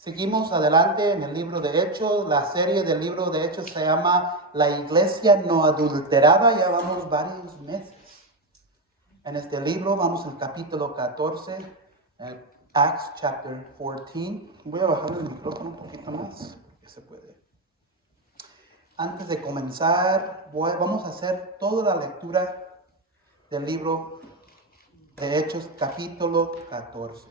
Seguimos adelante en el libro de Hechos. La serie del libro de Hechos se llama La Iglesia No Adulterada. Ya vamos varios meses en este libro. Vamos al capítulo 14, Acts chapter 14. Voy a bajar el micrófono un poquito más, que se puede. Antes de comenzar, vamos a hacer toda la lectura del libro de Hechos, capítulo 14.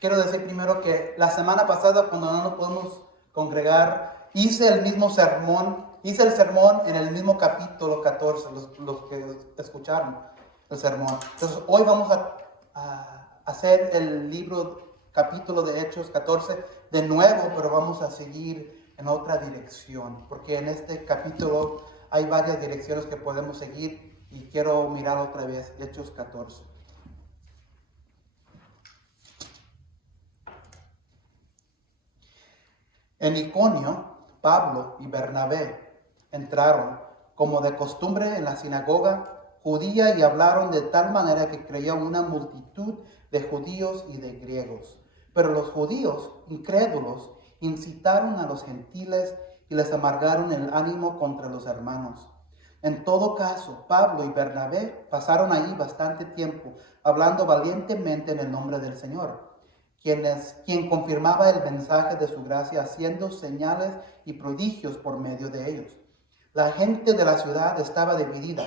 Quiero decir primero que la semana pasada, cuando no nos podemos congregar, hice el sermón en el mismo capítulo 14, los que escucharon el sermón. Entonces, hoy vamos a hacer el capítulo de Hechos 14 de nuevo, pero vamos a seguir en otra dirección, porque en este capítulo hay varias direcciones que podemos seguir y quiero mirar otra vez Hechos 14. En Iconio, Pablo y Bernabé entraron, como de costumbre, en la sinagoga judía y hablaron de tal manera que creía una multitud de judíos y de griegos. Pero los judíos, incrédulos, incitaron a los gentiles y les amargaron el ánimo contra los hermanos. En todo caso, Pablo y Bernabé pasaron allí bastante tiempo, hablando valientemente en el nombre del Señor, quien confirmaba el mensaje de su gracia, haciendo señales y prodigios por medio de ellos. La gente de la ciudad estaba dividida.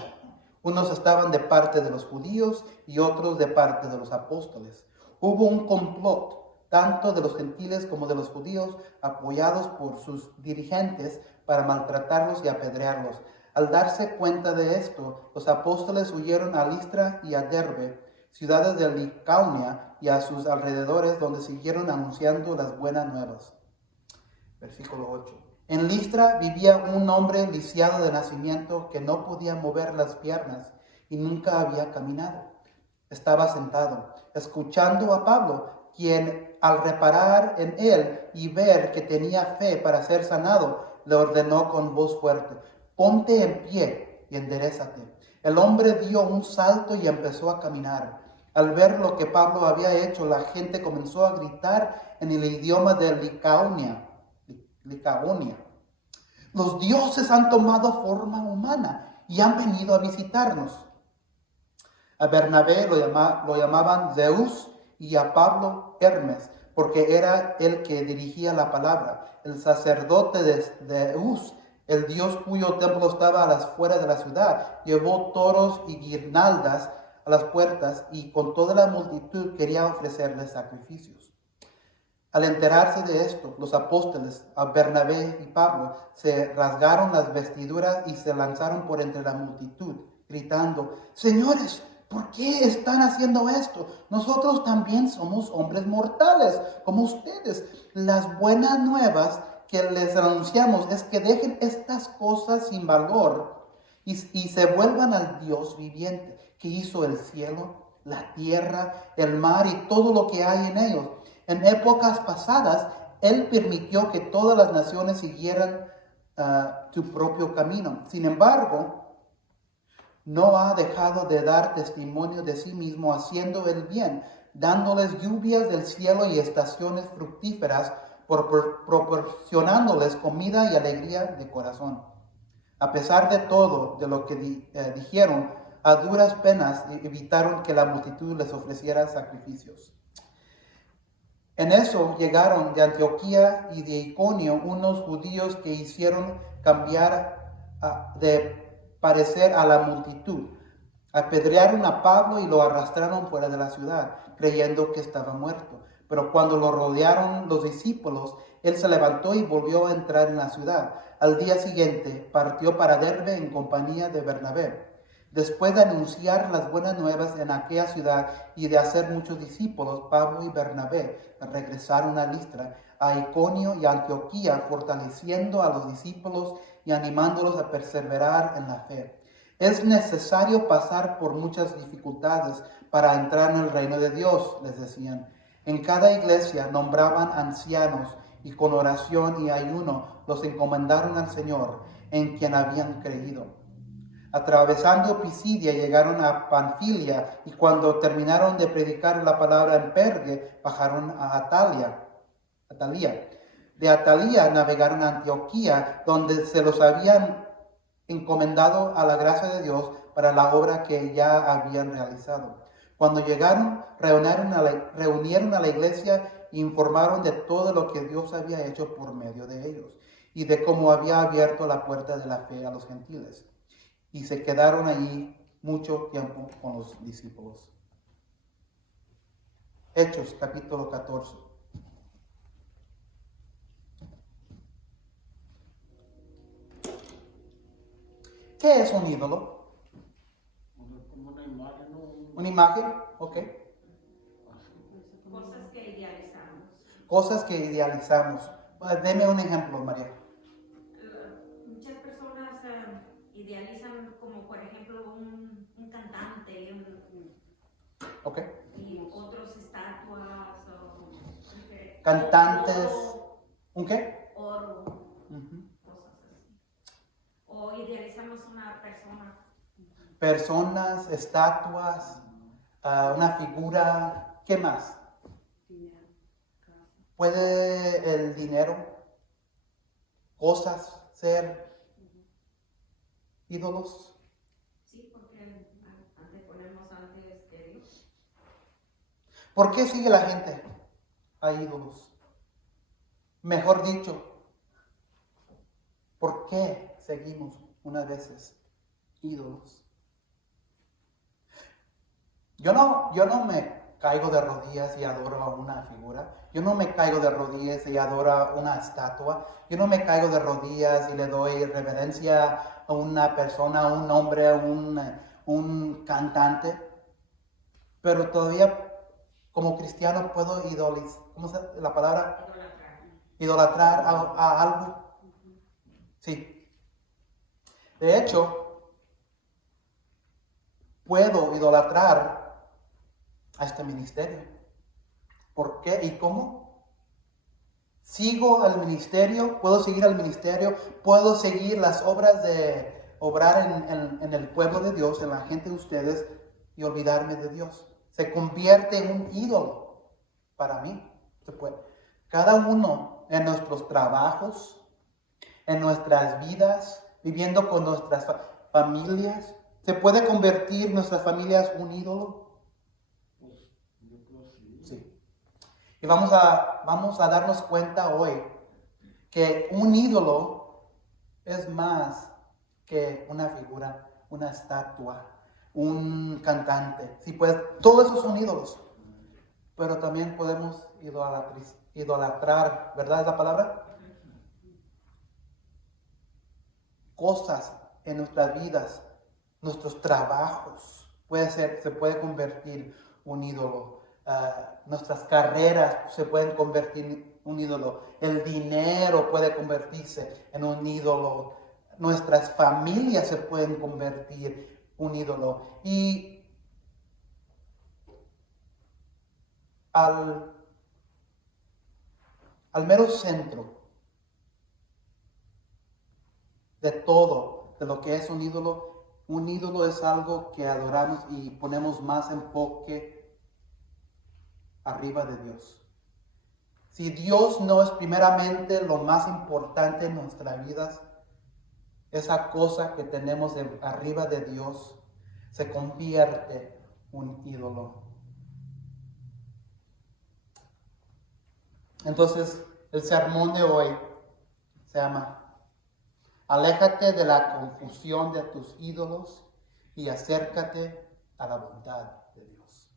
Unos estaban de parte de los judíos y otros de parte de los apóstoles. Hubo un complot, tanto de los gentiles como de los judíos, apoyados por sus dirigentes para maltratarlos y apedrearlos. Al darse cuenta de esto, los apóstoles huyeron a Listra y a Derbe, ciudades de Licaonia y a sus alrededores, donde siguieron anunciando las buenas nuevas. Versículo 8. En Listra vivía un hombre lisiado de nacimiento que no podía mover las piernas y nunca había caminado. Estaba sentado, escuchando a Pablo, quien al reparar en él y ver que tenía fe para ser sanado, le ordenó con voz fuerte: ponte en pie y enderézate. El hombre dio un salto y empezó a caminar. Al ver lo que Pablo había hecho, la gente comenzó a gritar en el idioma de Licaonia: los dioses han tomado forma humana y han venido a visitarnos. A Bernabé lo llamaban Zeus y a Pablo Hermes, porque era el que dirigía la palabra. El sacerdote de Zeus, el dios cuyo templo estaba a las afueras de la ciudad, llevó toros y guirnaldas a las puertas y con toda la multitud quería ofrecerles sacrificios. Al enterarse de esto, los apóstoles, a Bernabé y Pablo, se rasgaron las vestiduras y se lanzaron por entre la multitud, gritando: señores, ¿por qué están haciendo esto? Nosotros también somos hombres mortales, como ustedes. Las buenas nuevas que les anunciamos es que dejen estas cosas sin valor y se vuelvan al Dios viviente, que hizo el cielo, la tierra, el mar y todo lo que hay en ellos. En épocas pasadas, Él permitió que todas las naciones siguieran su propio camino. Sin embargo, no ha dejado de dar testimonio de sí mismo, haciendo el bien, dándoles lluvias del cielo y estaciones fructíferas, proporcionándoles comida y alegría de corazón. A pesar de todo, de lo que dijeron, a duras penas evitaron que la multitud les ofreciera sacrificios. En eso llegaron de Antioquía y de Iconio unos judíos que hicieron cambiar de parecer a la multitud. Apedrearon a Pablo y lo arrastraron fuera de la ciudad, creyendo que estaba muerto. Pero cuando lo rodearon los discípulos, él se levantó y volvió a entrar en la ciudad. Al día siguiente partió para Derbe en compañía de Bernabé. Después de anunciar las buenas nuevas en aquella ciudad y de hacer muchos discípulos, Pablo y Bernabé regresaron a Listra, a Iconio y a Antioquía, fortaleciendo a los discípulos y animándolos a perseverar en la fe. Es necesario pasar por muchas dificultades para entrar en el reino de Dios, les decían. En cada iglesia nombraban ancianos y con oración y ayuno los encomendaron al Señor, en quien habían creído. Atravesando Pisidia llegaron a Panfilia y cuando terminaron de predicar la palabra en Perge, bajaron a Atalia. De Atalia navegaron a Antioquía, donde se los habían encomendado a la gracia de Dios para la obra que ya habían realizado. Cuando llegaron, reunieron a la iglesia e informaron de todo lo que Dios había hecho por medio de ellos y de cómo había abierto la puerta de la fe a los gentiles. Y se quedaron allí mucho tiempo con los discípulos. Hechos, capítulo 14. ¿Qué es un ídolo? Como una imagen, ¿no? ¿Una imagen? Ok. Cosas que idealizamos. Cosas que idealizamos. Deme un ejemplo, María. Muchas personas idealizan como por ejemplo un cantante Ok. y otros estatuas o Cantantes. oro, ¿Un qué? oro, Ujú. cosas así. O idealizamos una persona. Personas, estatuas, una figura. ¿Qué más? ¿Puede el dinero, cosas ser ídolos? Sí, porque anteponemos antes que Dios. ¿Por qué sigue la gente a ídolos? Mejor dicho, ¿por qué seguimos unas veces ídolos? Yo no me caigo de rodillas y adoro a una figura. Yo no me caigo de rodillas y adoro a una estatua. Yo no me caigo de rodillas y le doy reverencia a una persona, a un hombre, a un cantante. Pero todavía como cristiano puedo ¿cómo se dice la palabra? Idolatrar a algo. Sí. De hecho, puedo idolatrar a este ministerio. ¿Por qué y cómo? Sigo al ministerio, puedo seguir al ministerio, puedo seguir las obras de obrar en el pueblo de Dios, en la gente de ustedes, y olvidarme de Dios. Se convierte en un ídolo para mí. Se puede. Cada uno en nuestros trabajos, en nuestras vidas, viviendo con nuestras familias, ¿se puede convertir nuestras familias un ídolo? Yo creo sí. Sí. Y vamos a darnos cuenta hoy que un ídolo es más que una figura, una estatua, un cantante. Sí, pues todos esos son ídolos. Pero también podemos idolatrar, ¿verdad es la palabra? Cosas en nuestras vidas, nuestros trabajos, se puede convertir un ídolo. Nuestras carreras se pueden convertir en un ídolo. El dinero puede convertirse en un ídolo. Nuestras familias se pueden convertir en un ídolo. Y al mero centro de todo, de lo que es un ídolo es algo que adoramos y ponemos más enfoque arriba de Dios. Si Dios no es primeramente lo más importante en nuestras vidas, esa cosa que tenemos arriba de Dios se convierte en un ídolo. Entonces, el sermón de hoy se llama Aléjate de la confusión de tus ídolos y acércate a la bondad de Dios.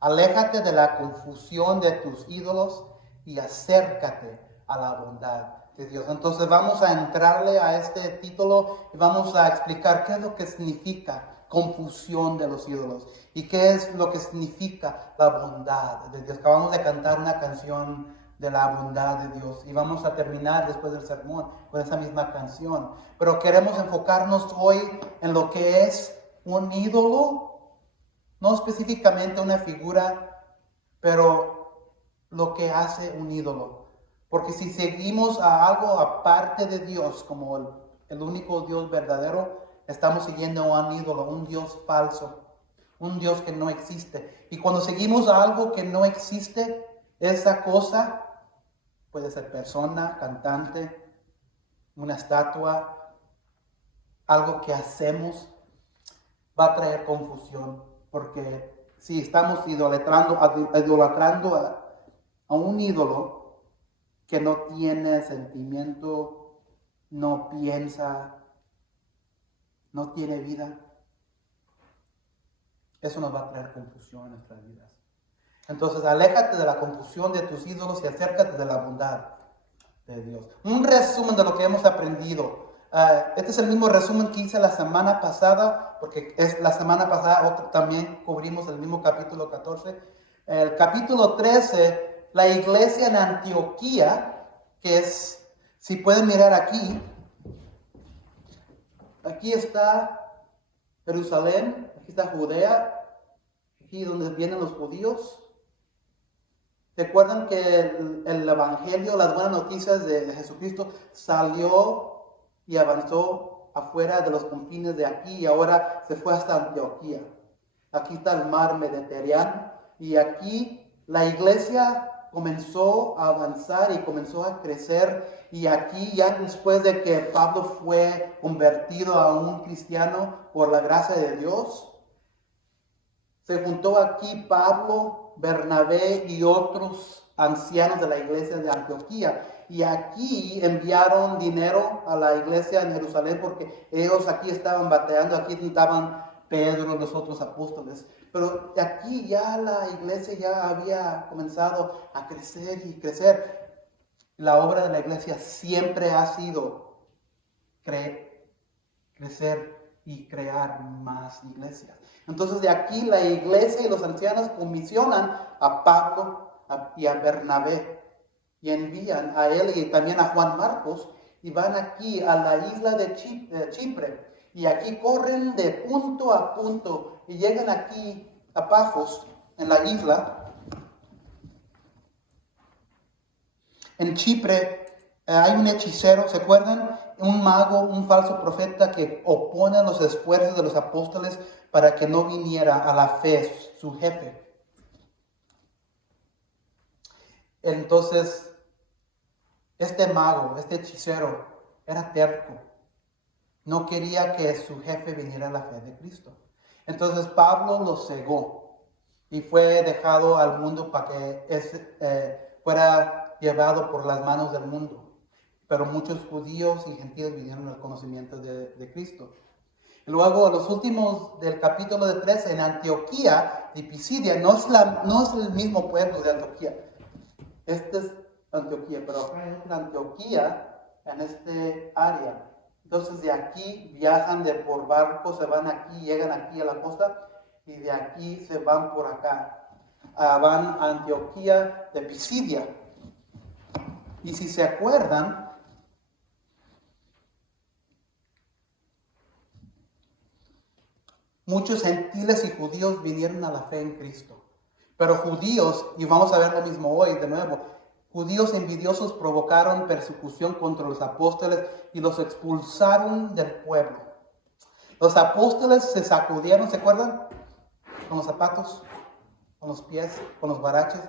Aléjate de la confusión de tus ídolos y acércate a la bondad de Dios. Entonces vamos a entrarle a este título y vamos a explicar qué es lo que significa confusión de los ídolos y qué es lo que significa la bondad de Dios. Acabamos de cantar una canción de la bondad de Dios y vamos a terminar después del sermón con esa misma canción. Pero queremos enfocarnos hoy en lo que es un ídolo, no específicamente una figura, pero lo que hace un ídolo. Porque si seguimos a algo aparte de Dios como el único Dios verdadero, estamos siguiendo a un ídolo, un Dios falso, un Dios que no existe. Y cuando seguimos a algo que no existe, esa cosa puede ser persona, cantante, una estatua, algo que hacemos, va a traer confusión. Porque si estamos idolatrando a un ídolo que no tiene sentimiento, no piensa, no tiene vida, eso nos va a traer confusión en nuestras vidas. Entonces, aléjate de la confusión de tus ídolos y acércate de la bondad de Dios. Un resumen de lo que hemos aprendido. Este es el mismo resumen que hice la semana pasada, porque la semana pasada también cubrimos el mismo capítulo 14. El capítulo 13, la iglesia en Antioquía, que es, si pueden mirar aquí está Jerusalén, aquí está Judea, aquí donde vienen los judíos. Recuerdan que el Evangelio, las buenas noticias de Jesucristo salió y avanzó afuera de los confines de aquí y ahora se fue hasta Antioquía. Aquí está el mar Mediterráneo y aquí la iglesia comenzó a avanzar y comenzó a crecer, y aquí ya después de que Pablo fue convertido a un cristiano por la gracia de Dios, se juntó aquí Pablo, Bernabé y otros ancianos de la iglesia de Antioquía. Y aquí enviaron dinero a la iglesia en Jerusalén porque ellos aquí estaban batallando, aquí estaban Pedro y los otros apóstoles. Pero aquí ya la iglesia ya había comenzado a crecer y crecer. La obra de la iglesia siempre ha sido crecer y crear más iglesias. Entonces de aquí la iglesia y los ancianos comisionan a Pablo y a Bernabé y envían a él y también a Juan Marcos y van aquí a la isla de Chipre y aquí corren de punto a punto y llegan aquí a Pafos en la isla. En Chipre hay un hechicero, ¿se acuerdan? Un mago, un falso profeta que opone los esfuerzos de los apóstoles para que no viniera a la fe su jefe. Entonces, este mago, este hechicero, era terco. No quería que su jefe viniera a la fe de Cristo. Entonces Pablo lo cegó y fue dejado al mundo para que fuera llevado por las manos del mundo. Pero muchos judíos y gentiles vinieron al conocimiento de Cristo. Y luego, a los últimos del capítulo de 13, en Antioquía de Pisidia, no es el mismo pueblo de Antioquía. Este es Antioquía, pero acá es la Antioquía en este área. Entonces de aquí viajan por barco, se van aquí, llegan aquí a la costa y de aquí se van por acá. Van a Antioquía de Pisidia. Y si se acuerdan, muchos gentiles y judíos vinieron a la fe en Cristo. Pero judíos, y vamos a ver lo mismo hoy de nuevo, judíos envidiosos provocaron persecución contra los apóstoles y los expulsaron del pueblo. Los apóstoles se sacudieron, ¿se acuerdan? Con los zapatos, con los pies, con los baraches,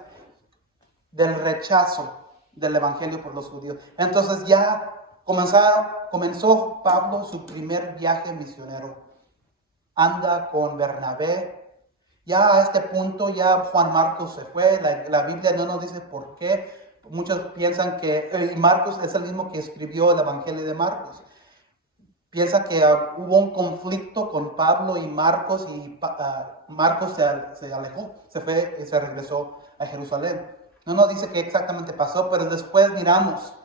del rechazo del evangelio por los judíos. Entonces ya comenzó Pablo su primer viaje misionero. Anda con Bernabé. Ya a este punto ya Juan Marcos se fue. La Biblia no nos dice por qué. Muchos piensan que Marcos es el mismo que escribió el Evangelio de Marcos. Piensa que hubo un conflicto con Pablo y Marcos y Marcos se alejó, se fue y se regresó a Jerusalén. No nos dice qué exactamente pasó, pero después miramos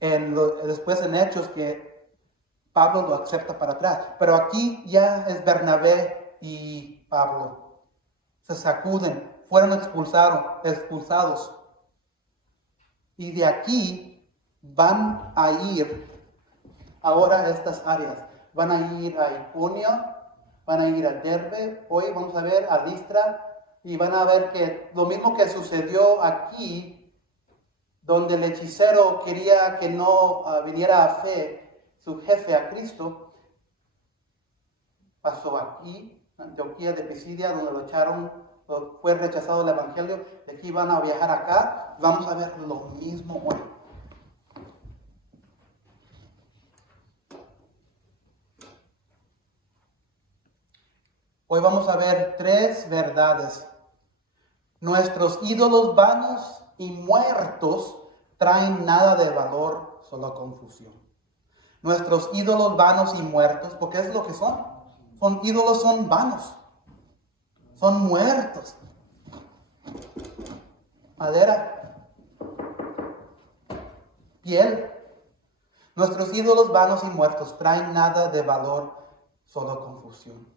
después en Hechos que Pablo lo acepta para atrás. Pero aquí ya es Bernabé y Pablo. Se sacuden, fueron expulsados. Y de aquí van a ir ahora a estas áreas. Van a ir a Iconio, van a ir a Derbe, hoy vamos a ver a Listra, y van a ver que lo mismo que sucedió aquí, donde el hechicero quería que no viniera a fe su jefe, a Cristo, pasó aquí, en Antioquía de Pisidia, donde lo echaron, fue rechazado el evangelio. De aquí van a viajar acá. Vamos a ver lo mismo hoy. Hoy vamos a ver 3 verdades. Nuestros ídolos vanos y muertos traen nada de valor, solo confusión. Nuestros ídolos vanos y muertos, porque es lo que son. Son ídolos, son vanos. Son muertos. Madera. Piel. Nuestros ídolos vanos y muertos traen nada de valor, solo confusión.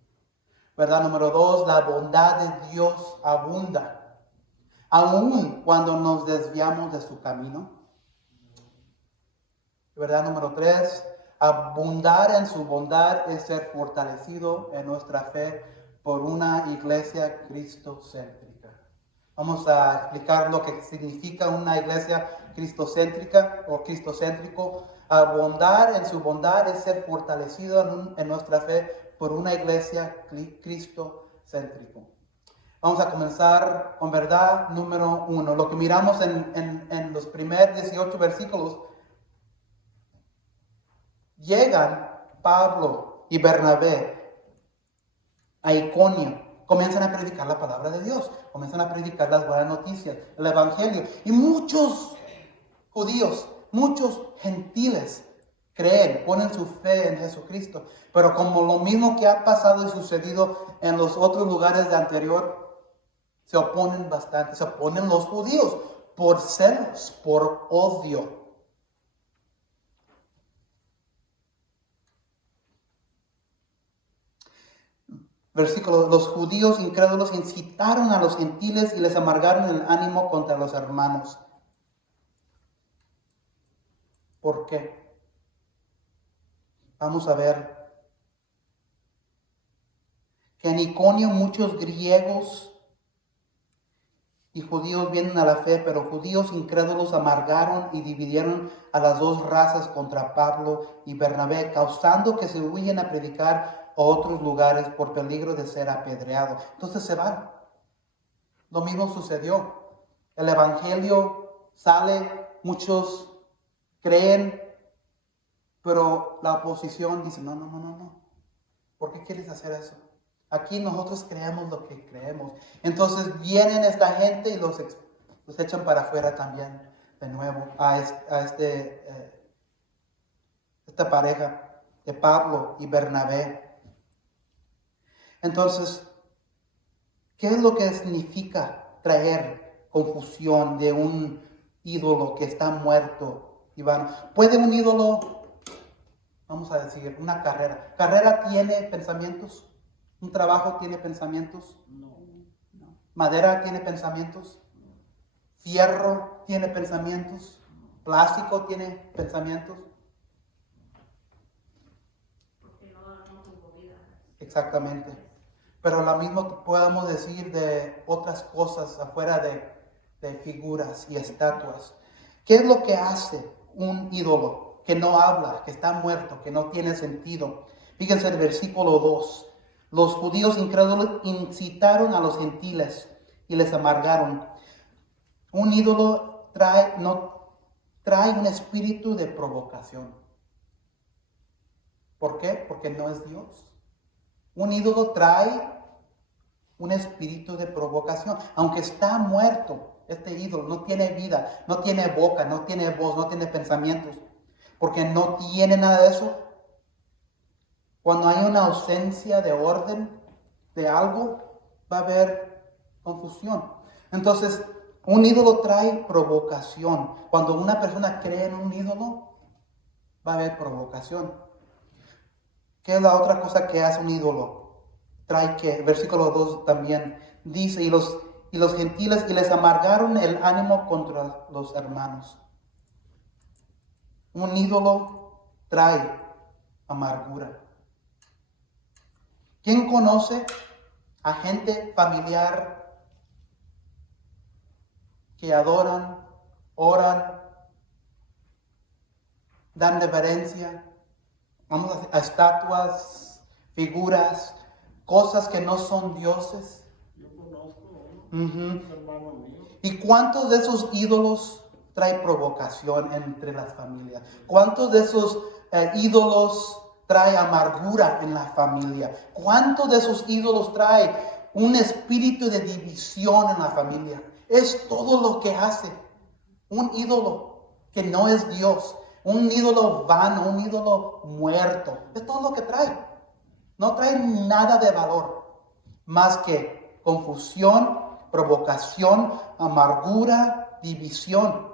Verdad número 2, la bondad de Dios abunda, aun cuando nos desviamos de su camino. Verdad número 3, abundar en su bondad es ser fortalecido en nuestra fe por una iglesia cristocéntrica. Vamos a explicar lo que significa una iglesia cristocéntrica o cristocéntrico. Abundar en su bondad es ser fortalecido en nuestra fe por una iglesia cristocéntrica. Vamos a comenzar con verdad número 1. Lo que miramos en los primeros 18 versículos. Llegan Pablo y Bernabé a Iconio. Comienzan a predicar la palabra de Dios. Comienzan a predicar las buenas noticias, el evangelio. Y muchos judíos, muchos gentiles creen, ponen su fe en Jesucristo. Pero como lo mismo que ha pasado y sucedido en los otros lugares de anterior, se oponen bastante. Se oponen los judíos por celos, por odio. Versículo, los judíos incrédulos incitaron a los gentiles y les amargaron el ánimo contra los hermanos. ¿Por qué? Vamos a ver que en Iconio muchos griegos y judíos vienen a la fe, pero judíos incrédulos amargaron y dividieron a las 2 razas contra Pablo y Bernabé, causando que se huyan a predicar a otros lugares por peligro de ser apedreados. Entonces se van. Lo mismo sucedió. El evangelio sale, muchos creen, pero la oposición dice, no. ¿Por qué quieres hacer eso? Aquí nosotros creemos lo que creemos. Entonces vienen esta gente y los echan para afuera también, de nuevo, a esta pareja de Pablo y Bernabé. Entonces, ¿qué es lo que significa traer confusión de un ídolo que está muerto y vano? ¿Puede un ídolo, vamos a decir, una carrera tiene pensamientos? ¿Un trabajo tiene pensamientos? No. ¿Madera tiene pensamientos? ¿Fierro tiene pensamientos? ¿Plástico tiene pensamientos? Porque no tuvo vida. Exactamente. Pero lo mismo podemos decir de otras cosas afuera de figuras y estatuas. ¿Qué es lo que hace un ídolo que no habla, que está muerto, que no tiene sentido? Fíjense el versículo 2. Los judíos incrédulos incitaron a los gentiles y les amargaron. Un ídolo trae un espíritu de provocación. ¿Por qué? Porque no es Dios. Un ídolo trae un espíritu de provocación. Aunque está muerto, este ídolo no tiene vida, no tiene boca, no tiene voz, no tiene pensamientos. Porque no tiene nada de eso. Cuando hay una ausencia de orden de algo, va a haber confusión. Entonces, un ídolo trae provocación. Cuando una persona cree en un ídolo, va a haber provocación. ¿Qué es la otra cosa que hace un ídolo? Trae que, versículo 2 también dice, y los gentiles y les amargaron el ánimo contra los hermanos. Un ídolo trae amargura. ¿Quién conoce a gente familiar que adoran, oran, dan reverencia, vamos a estatuas, figuras, cosas que no son dioses. Yo conozco Ujú. un hermano mío. ¿Y cuántos de esos ídolos trae provocación entre las familias? ¿Cuántos de esos ídolos trae amargura en la familia? ¿Cuántos de esos ídolos trae un espíritu de división en la familia? Es todo lo que hace un ídolo que no es Dios, un ídolo vano, un ídolo muerto. Es todo lo que trae. No trae nada de valor más que confusión, provocación, amargura, división.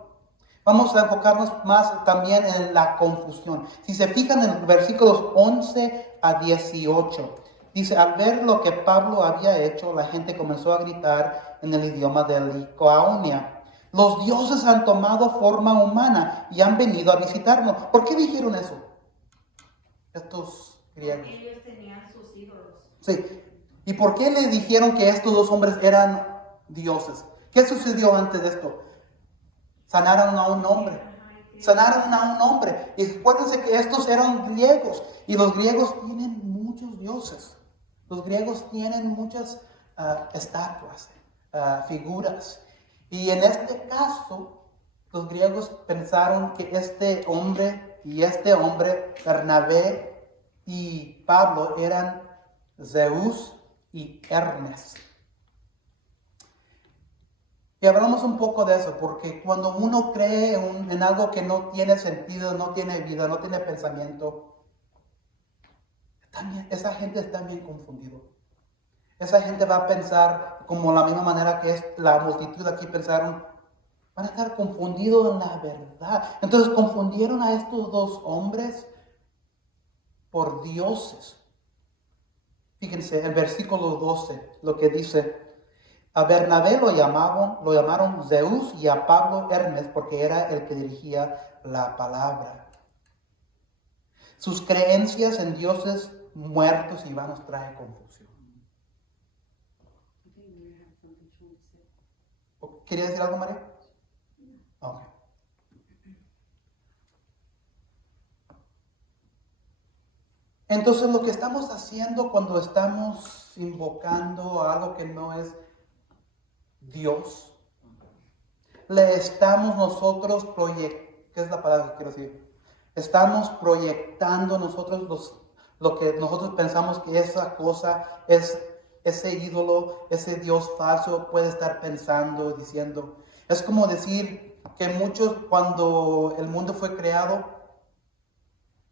Vamos a enfocarnos más también en la confusión. Si se fijan en versículos 11 a 18, dice, al ver lo que Pablo había hecho, la gente comenzó a gritar en el idioma de Licaonia: los dioses han tomado forma humana y han venido a visitarnos. ¿Por qué dijeron eso? Estos griegos. Porque ellos tenían sus ídolos. Sí. ¿Y por qué le dijeron que estos dos hombres eran dioses? ¿Qué sucedió antes de esto? Sanaron a un hombre. Sanaron a un hombre. Y acuérdense que estos eran griegos. Y los griegos tienen muchos dioses. Los griegos tienen muchas estatuas, figuras. Y en este caso, los griegos pensaron que este hombre, Bernabé y Pablo, eran Zeus y Hermes. Y hablamos un poco de eso, porque cuando uno cree en algo que no tiene sentido, no tiene vida, no tiene pensamiento, también, esa gente está bien confundida. Esa gente va a pensar como la misma manera que es la multitud aquí pensaron, van a estar confundidos en la verdad. Entonces confundieron a estos dos hombres por dioses. Fíjense, el versículo 12, lo que dice: a Bernabé lo llamaron Zeus y a Pablo Hermes, porque era el que dirigía la palabra. Sus creencias en dioses muertos y vanos trae confusión. ¿Quería decir algo, María? Okay. Entonces lo que estamos haciendo cuando estamos invocando a algo que no es Dios, le estamos nosotros ¿qué es la palabra que quiero decir? Estamos proyectando nosotros lo que nosotros pensamos que esa cosa es, ese ídolo, ese Dios falso puede estar pensando, diciendo. Es como decir que muchos, cuando el mundo fue creado,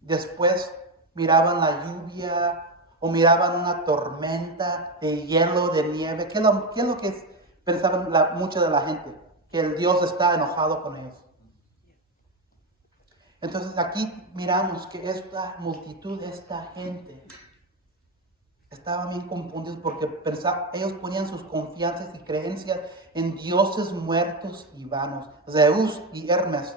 después miraban la lluvia o miraban una tormenta de hielo, de nieve. ¿Qué es lo que pensaban mucha de la gente? Que el Dios está enojado con ellos. Entonces aquí miramos que esta multitud, esta gente, estaban bien confundidos porque ellos ponían sus confianzas y creencias en dioses muertos y vanos, Zeus y Hermes.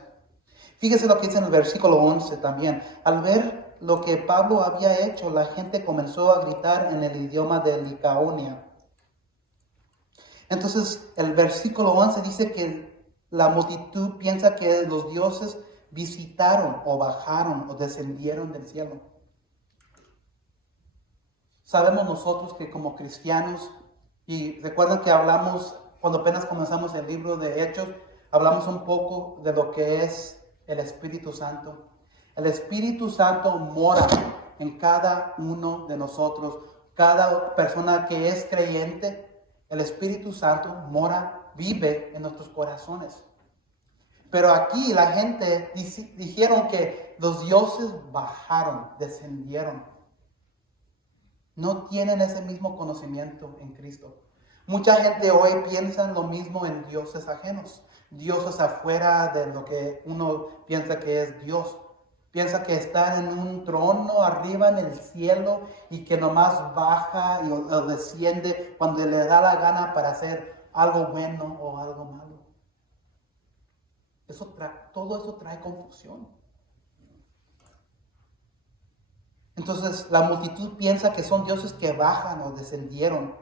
Fíjese lo que dice en el versículo 11 también. Al ver lo que Pablo había hecho, la gente comenzó a gritar en el idioma de Licaonia. Entonces el versículo 11 dice que la multitud piensa que los dioses visitaron o bajaron o descendieron del cielo. Sabemos nosotros que como cristianos, y recuerden que hablamos, cuando apenas comenzamos el libro de Hechos, hablamos un poco de lo que es el Espíritu Santo. El Espíritu Santo mora en cada uno de nosotros. Cada persona que es creyente, el Espíritu Santo vive en nuestros corazones. Pero aquí la gente dijeron que los dioses bajaron, descendieron. No tienen ese mismo conocimiento en Cristo. Mucha gente hoy piensa lo mismo en dioses ajenos. Dioses afuera de lo que uno piensa que es Dios. Piensa que están en un trono arriba en el cielo y que nomás baja o desciende cuando le da la gana para hacer algo bueno o algo malo. Todo eso trae confusión. Entonces la multitud piensa que son dioses que bajan o descendieron.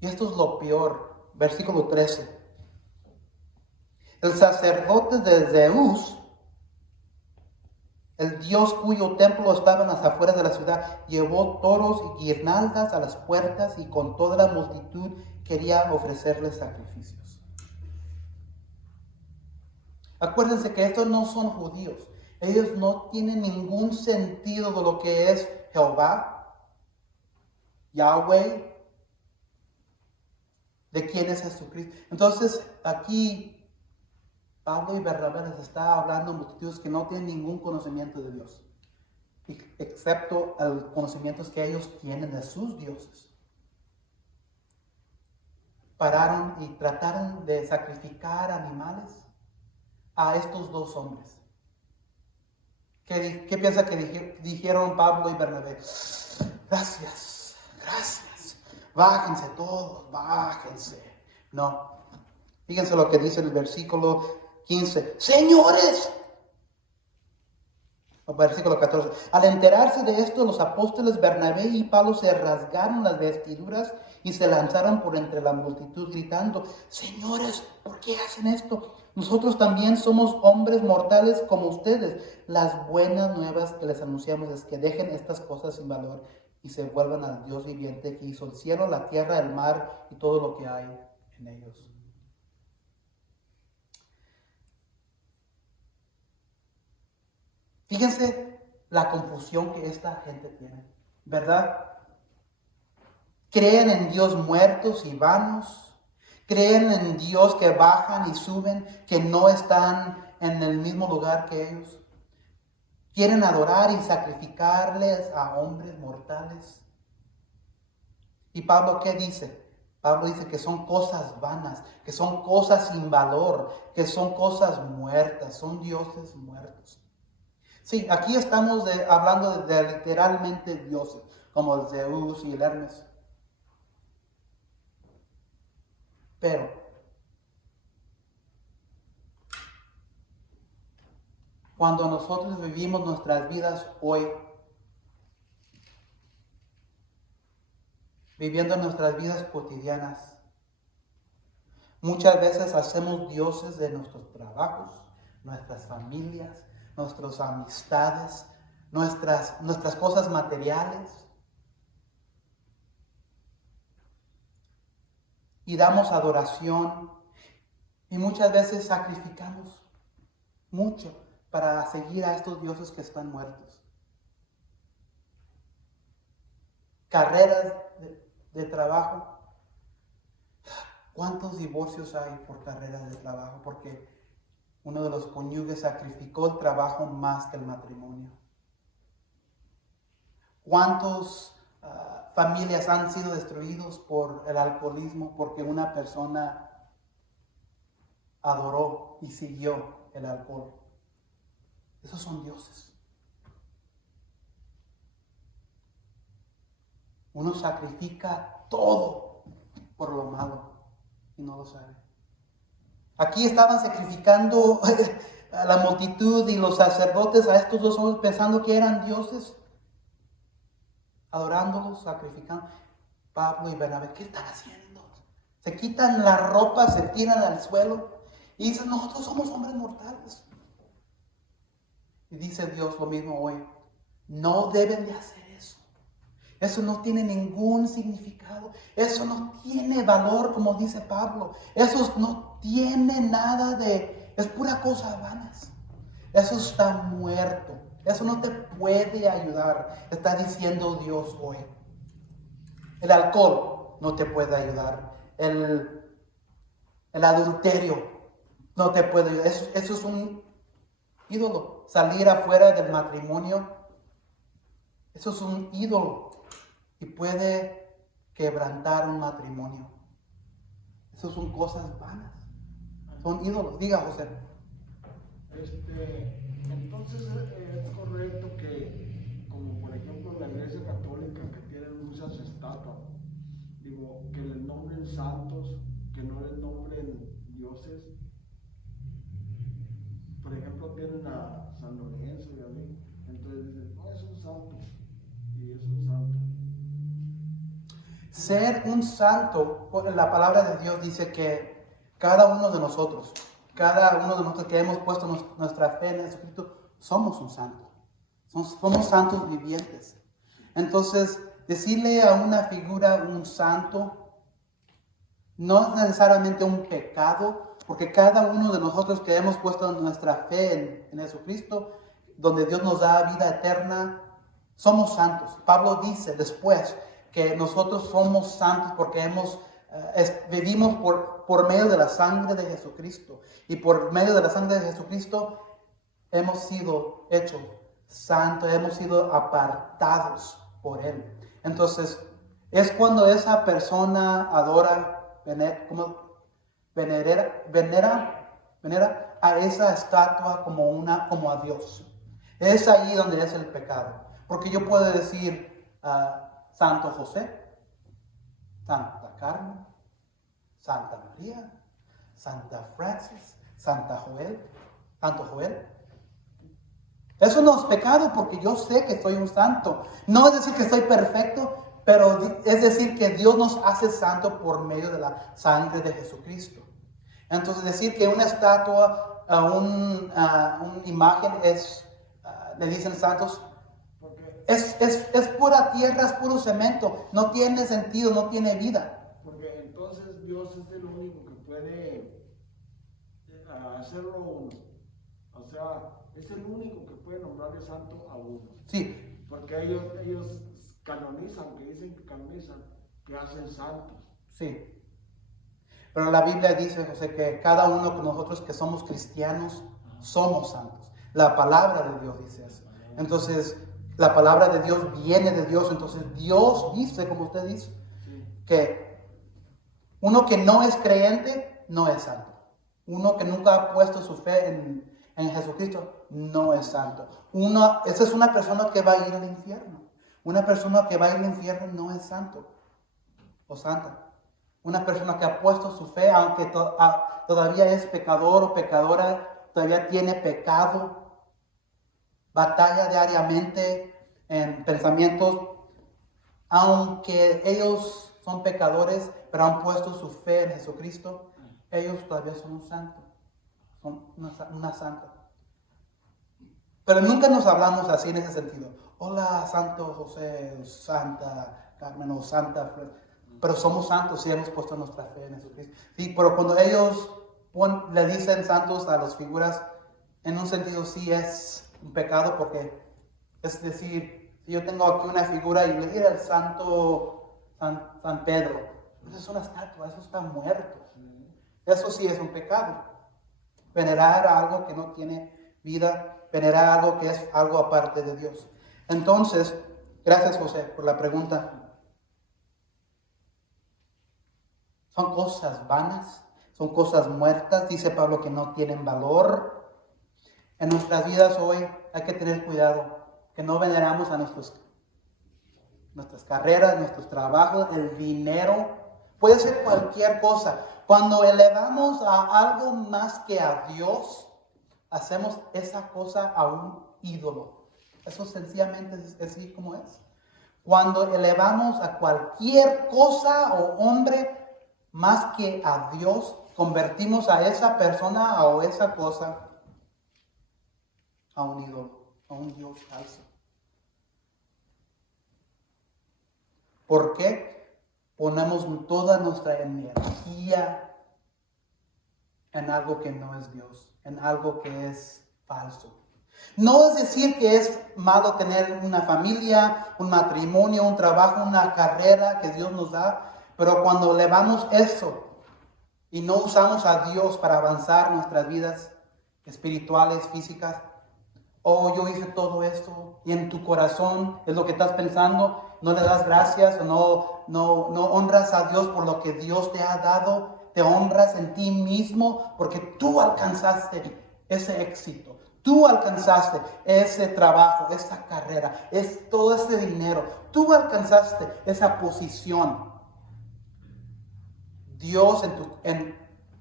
Y esto es lo peor. Versículo 13. El sacerdote de Zeus El Dios cuyo templo estaba en las afueras de la ciudad llevó toros y guirnaldas a las puertas y con toda la multitud quería ofrecerles sacrificios. Acuérdense que estos no son judíos. Ellos no tienen ningún sentido de lo que es Jehová, Yahweh, de quién es Jesucristo. Entonces aquí Pablo y Bernabé les está hablando a multitudes que no tienen ningún conocimiento de Dios, excepto el conocimiento que ellos tienen de sus dioses. Pararon y trataron de sacrificar animales a estos dos hombres. ¿Qué piensa que dijeron Pablo y Bernabé? Gracias, bájense todos, bájense. No, fíjense lo que dice el versículo 15. Señores, versículo 14. Al enterarse de esto, los apóstoles Bernabé y Pablo se rasgaron las vestiduras y se lanzaron por entre la multitud gritando: Señores, ¿por qué hacen esto? Nosotros también somos hombres mortales como ustedes. Las buenas nuevas que les anunciamos es que dejen estas cosas sin valor y se vuelvan al Dios viviente que hizo el cielo, la tierra, el mar y todo lo que hay en ellos. Fíjense la confusión que esta gente tiene, ¿verdad? Creen en Dios muertos y vanos. Creen en Dios que bajan y suben, que no están en el mismo lugar que ellos. Quieren adorar y sacrificarles a hombres mortales. ¿Y Pablo qué dice? Pablo dice que son cosas vanas, que son cosas sin valor, que son cosas muertas, son dioses muertos. Sí, aquí estamos hablando de literalmente dioses, como el Zeus y el Hermes. Pero cuando nosotros vivimos nuestras vidas hoy, viviendo nuestras vidas cotidianas, muchas veces hacemos dioses de nuestros trabajos, nuestras familias, nuestras amistades, nuestras cosas materiales. Y damos adoración y muchas veces sacrificamos mucho para seguir a estos dioses que están muertos. Carreras de trabajo. ¿Cuántos divorcios hay por carreras de trabajo? Porque uno de los cónyuges sacrificó el trabajo más que el matrimonio. ¿Cuántos familias han sido destruidos por el alcoholismo porque una persona adoró y siguió el alcohol? Esos son dioses. Uno sacrifica todo por lo malo y no lo sabe. Aquí estaban sacrificando a la multitud y los sacerdotes a estos dos hombres pensando que eran dioses, adorándolos, sacrificando. Pablo y Bernabé, ¿qué están haciendo? Se quitan la ropa, se tiran al suelo y dicen: nosotros somos hombres mortales. Y dice Dios lo mismo hoy: no deben de hacer eso. Eso no tiene ningún significado. Eso no tiene valor, como dice Pablo. Eso no tiene nada es pura cosa vanas. Eso está muerto. Eso no te puede ayudar. Está diciendo Dios hoy. El alcohol no te puede ayudar. El adulterio no te puede ayudar. Eso es un ídolo. Salir afuera del matrimonio, eso es un ídolo. Y puede quebrantar un matrimonio. Eso son cosas vanas. Son ídolos. Diga, José. Entonces es correcto que, como por ejemplo la Iglesia Católica, que tiene muchas estatuas, que les nombren santos, que no les nombren dioses. Por ejemplo, tienen a San Lorenzo y a mí. Entonces dicen: no, es un santo. Y es un santo. Ser un santo, la palabra de Dios dice que cada uno de nosotros que hemos puesto nuestra fe en Jesucristo, somos un santo. Somos santos vivientes. Entonces, decirle a una figura un santo no es necesariamente un pecado, porque cada uno de nosotros que hemos puesto nuestra fe en Jesucristo, donde Dios nos da vida eterna, somos santos. Pablo dice después que nosotros somos santos porque vivimos por medio de la sangre de Jesucristo. Y por medio de la sangre de Jesucristo hemos sido hechos santos, hemos sido apartados por Él. Entonces, es cuando esa persona adora, venera a esa estatua como a Dios. Es ahí donde es el pecado. Porque yo puedo decir Santo José, Santa Carmen, Santa María, Santa Francis, Santo Joel. Eso no es pecado porque yo sé que soy un santo. No es decir que soy perfecto, pero es decir que Dios nos hace santo por medio de la sangre de Jesucristo. Entonces decir que una estatua, una imagen le dicen santos, es pura tierra, es puro cemento, no tiene sentido, no tiene vida. Porque entonces Dios es el único que puede hacerlo uno. O sea, es el único que puede nombrarle santo a uno. Sí. Porque ellos canonizan, que dicen que canonizan, que hacen santos. Sí. Pero la Biblia dice, José, que cada uno de nosotros que somos cristianos somos santos. La palabra de Dios dice eso. Entonces, la palabra de Dios viene de Dios. Entonces, Dios dice, como usted dice, que uno que no es creyente no es santo. Uno que nunca ha puesto su fe en Jesucristo no es santo. Esa es una persona que va a ir al infierno. Una persona que va a ir al infierno no es santo o santa. Una persona que ha puesto su fe, aunque todavía es pecador o pecadora, todavía tiene pecado, batalla diariamente en pensamientos, aunque ellos son pecadores, pero han puesto su fe en Jesucristo, ellos todavía son un santo, son una santa. Pero nunca nos hablamos así en ese sentido. Hola, Santo José, Santa Carmen o Santa Fred. Pero somos santos si hemos puesto nuestra fe en Jesucristo. Sí, pero cuando ellos le dicen santos a las figuras, en un sentido sí es un pecado, porque es decir, si yo tengo aquí una figura y le digo el santo San Pedro, eso es una estatua, eso está muerto. Eso sí es un pecado. Venerar a algo que no tiene vida, venerar algo que es algo aparte de Dios. Entonces, gracias José por la pregunta. Son cosas vanas, son cosas muertas, dice Pablo, que no tienen valor. En nuestras vidas hoy hay que tener cuidado, que no veneramos a nuestras carreras, nuestros trabajos, el dinero. Puede ser cualquier cosa. Cuando elevamos a algo más que a Dios, hacemos esa cosa a un ídolo. Eso sencillamente es así como es. Cuando elevamos a cualquier cosa o hombre más que a Dios, convertimos a esa persona o esa cosa a un ídolo, a un Dios falso. ¿Por qué? Ponemos toda nuestra energía en algo que no es Dios, en algo que es falso. No es decir que es malo tener una familia, un matrimonio, un trabajo, una carrera que Dios nos da, pero cuando elevamos eso y no usamos a Dios para avanzar nuestras vidas espirituales, físicas, yo hice todo esto, y en tu corazón es lo que estás pensando, no le das gracias o no honras a Dios por lo que Dios te ha dado, te honras en ti mismo porque tú alcanzaste ese éxito, tú alcanzaste ese trabajo, esa carrera, todo ese dinero, tú alcanzaste esa posición. Dios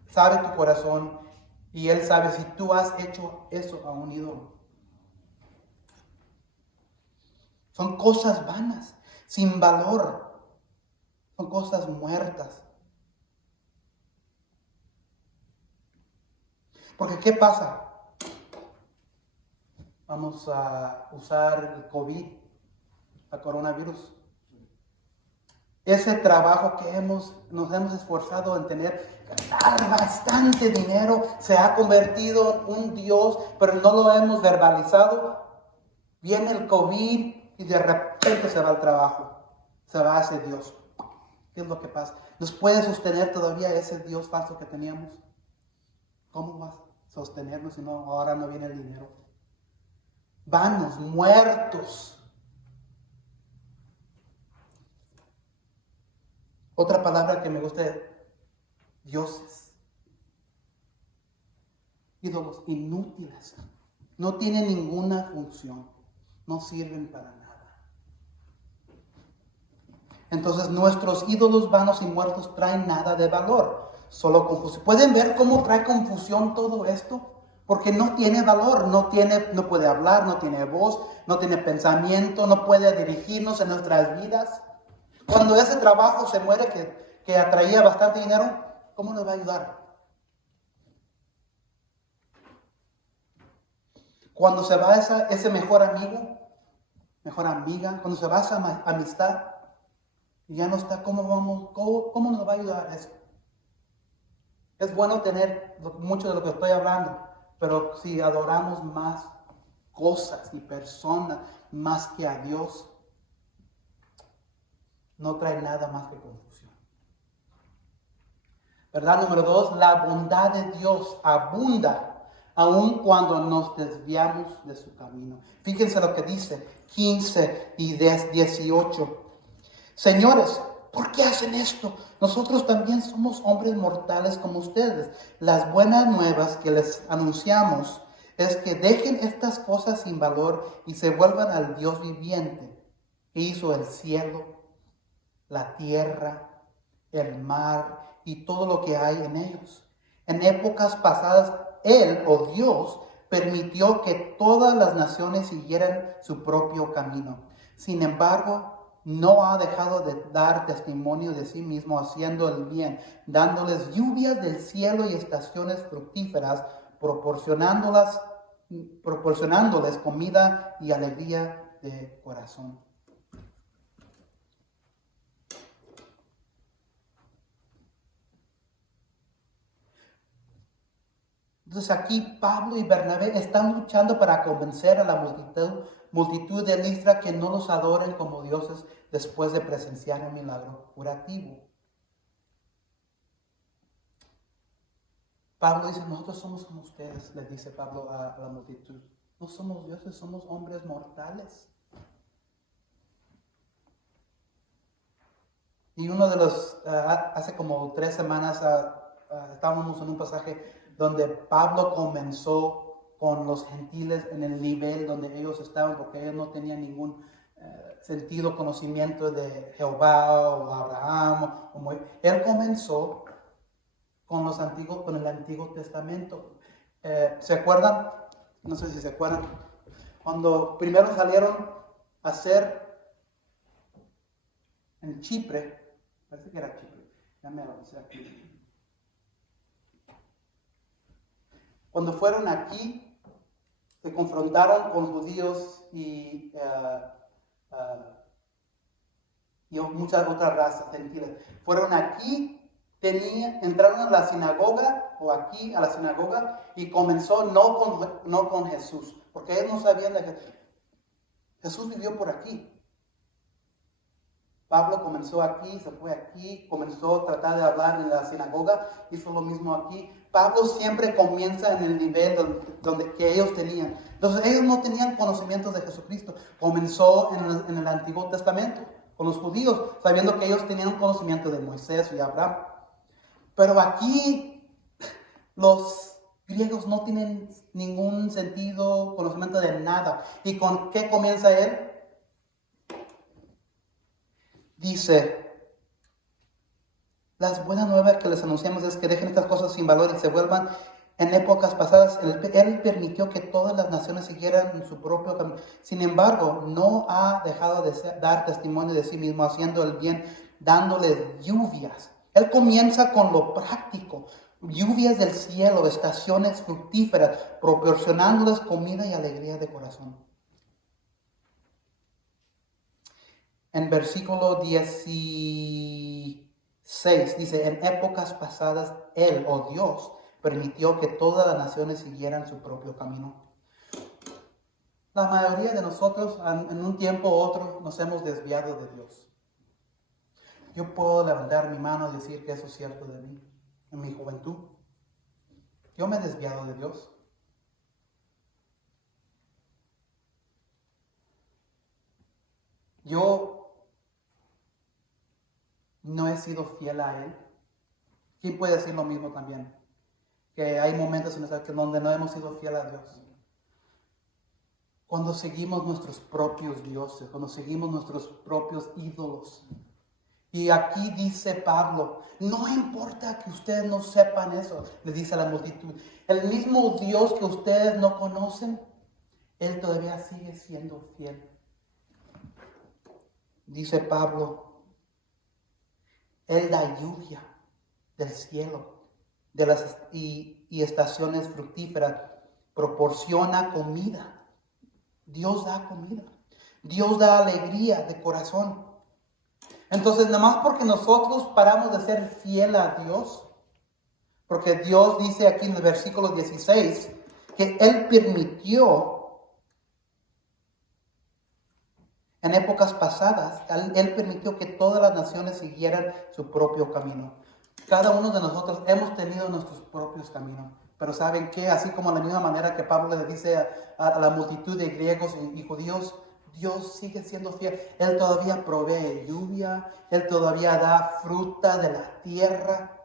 sabe tu corazón y Él sabe si tú has hecho eso a un ídolo. Son cosas vanas, sin valor. Son cosas muertas. Porque ¿qué pasa? vamos a usar el COVID, el coronavirus. Ese trabajo que nos hemos esforzado en tener, ganar bastante dinero, se ha convertido en un Dios, pero no lo hemos verbalizado. Viene el COVID y de repente se va el trabajo, se va ese Dios. ¿Qué es lo que pasa? ¿Nos puede sostener todavía ese Dios falso que teníamos? ¿Cómo va a sostenernos si no, ahora no viene el dinero? Vanos, muertos. Otra palabra que me gusta es dioses. Ídolos inútiles. No tienen ninguna función. No sirven para nada. Entonces nuestros ídolos vanos y muertos traen nada de valor. Solo confusión. ¿Pueden ver cómo trae confusión todo esto? Porque no tiene valor, no puede hablar, no tiene voz, no tiene pensamiento, no puede dirigirnos en nuestras vidas. Cuando ese trabajo se muere, que atraía bastante dinero, ¿cómo nos va a ayudar? Cuando se va ese mejor amigo, mejor amiga, cuando se va esa amistad, y ya no está, ¿cómo nos va a ayudar eso? Es bueno tener mucho de lo que estoy hablando, pero si adoramos más cosas y personas más que a Dios, no trae nada más que confusión. ¿Verdad? Número 2, la bondad de Dios abunda aun cuando nos desviamos de su camino. Fíjense lo que dice 15 y 18. Señores, ¿por qué hacen esto? Nosotros también somos hombres mortales como ustedes. Las buenas nuevas que les anunciamos es que dejen estas cosas sin valor y se vuelvan al Dios viviente que hizo el cielo, la tierra, el mar y todo lo que hay en ellos. En épocas pasadas, Él, o Dios, permitió que todas las naciones siguieran su propio camino. Sin embargo, no ha dejado de dar testimonio de sí mismo haciendo el bien, dándoles lluvias del cielo y estaciones fructíferas, proporcionándoles comida y alegría de corazón. Entonces aquí Pablo y Bernabé están luchando para convencer a la multitud de Listra que no los adoren como dioses después de presenciar un milagro curativo. Pablo dice, nosotros somos como ustedes, les dice Pablo a la multitud. No somos dioses, somos hombres mortales. Y uno de los, hace como 3 semanas, estábamos en un pasaje donde Pablo comenzó con los gentiles en el nivel donde ellos estaban, porque ellos no tenían ningún sentido, conocimiento de Jehová o Abraham. Él comenzó con el Antiguo Testamento. ¿Se acuerdan? No sé si se acuerdan. Cuando primero salieron a hacer en Chipre, parece que era Chipre, ya me lo dice aquí. Cuando fueron aquí, se confrontaron con judíos y muchas otras razas gentiles. Fueron aquí, entraron a la sinagoga, o aquí a la sinagoga, y comenzó no con Jesús, porque ellos no sabían de Jesús. Jesús vivió por aquí. Pablo comenzó aquí, se fue aquí, comenzó a tratar de hablar en la sinagoga, hizo lo mismo aquí. Pablo siempre comienza en el nivel que ellos tenían. Entonces ellos no tenían conocimientos de Jesucristo. Comenzó en el Antiguo Testamento con los judíos, sabiendo que ellos tenían conocimiento de Moisés y Abraham. Pero aquí los griegos no tienen ningún sentido, conocimiento de nada. ¿Y con qué comienza él? Dice, las buenas nuevas que les anunciamos es que dejen estas cosas sin valor y se vuelvan en épocas pasadas. Él permitió que todas las naciones siguieran su propio camino. Sin embargo, no ha dejado de dar testimonio de sí mismo, haciendo el bien, dándoles lluvias. Él comienza con lo práctico. lluvias del cielo, estaciones fructíferas, proporcionándoles comida y alegría de corazón. En versículo 16 dice, en épocas pasadas Él, o Dios, permitió que todas las naciones siguieran su propio camino. La mayoría de nosotros en un tiempo u otro nos hemos desviado de Dios. Yo puedo levantar mi mano y decir que eso es cierto de mí. En mi juventud, yo me he desviado de Dios. Yo no he sido fiel a Él. ¿Quién puede decir lo mismo también? Que hay momentos en nuestra vida donde no hemos sido fiel a Dios. Cuando seguimos nuestros propios dioses, cuando seguimos nuestros propios ídolos. Y aquí dice Pablo, no importa que ustedes no sepan eso, le dice a la multitud. El mismo Dios que ustedes no conocen, Él todavía sigue siendo fiel. Dice Pablo, Él da lluvia del cielo y estaciones fructíferas, proporciona comida. Dios da comida. Dios da alegría de corazón. Entonces, nada más porque nosotros paramos de ser fiel a Dios, porque Dios dice aquí en el versículo 16 que Él permitió en épocas pasadas, Él permitió que todas las naciones siguieran su propio camino. Cada uno de nosotros hemos tenido nuestros propios caminos. Pero ¿saben qué? Así como de la misma manera que Pablo le dice a la multitud de griegos y judíos, Dios sigue siendo fiel. Él todavía provee lluvia. Él todavía da fruta de la tierra.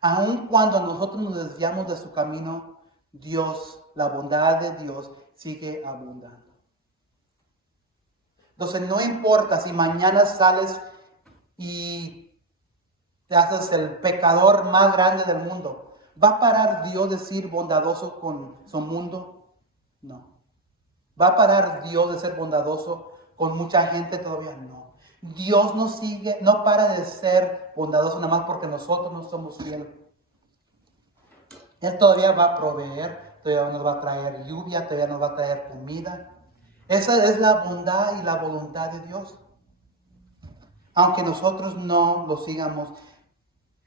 Aun cuando nosotros nos desviamos de su camino, Dios, la bondad de Dios sigue abundando. Entonces no importa si mañana sales y te haces el pecador más grande del mundo. ¿Va a parar Dios de ser bondadoso con su mundo? No. ¿Va a parar Dios de ser bondadoso con mucha gente? Todavía no. Dios no para de ser bondadoso nada más porque nosotros no somos fieles. Él todavía va a proveer, todavía nos va a traer lluvia, todavía nos va a traer comida. Esa es la bondad y la voluntad de Dios. Aunque nosotros no lo sigamos,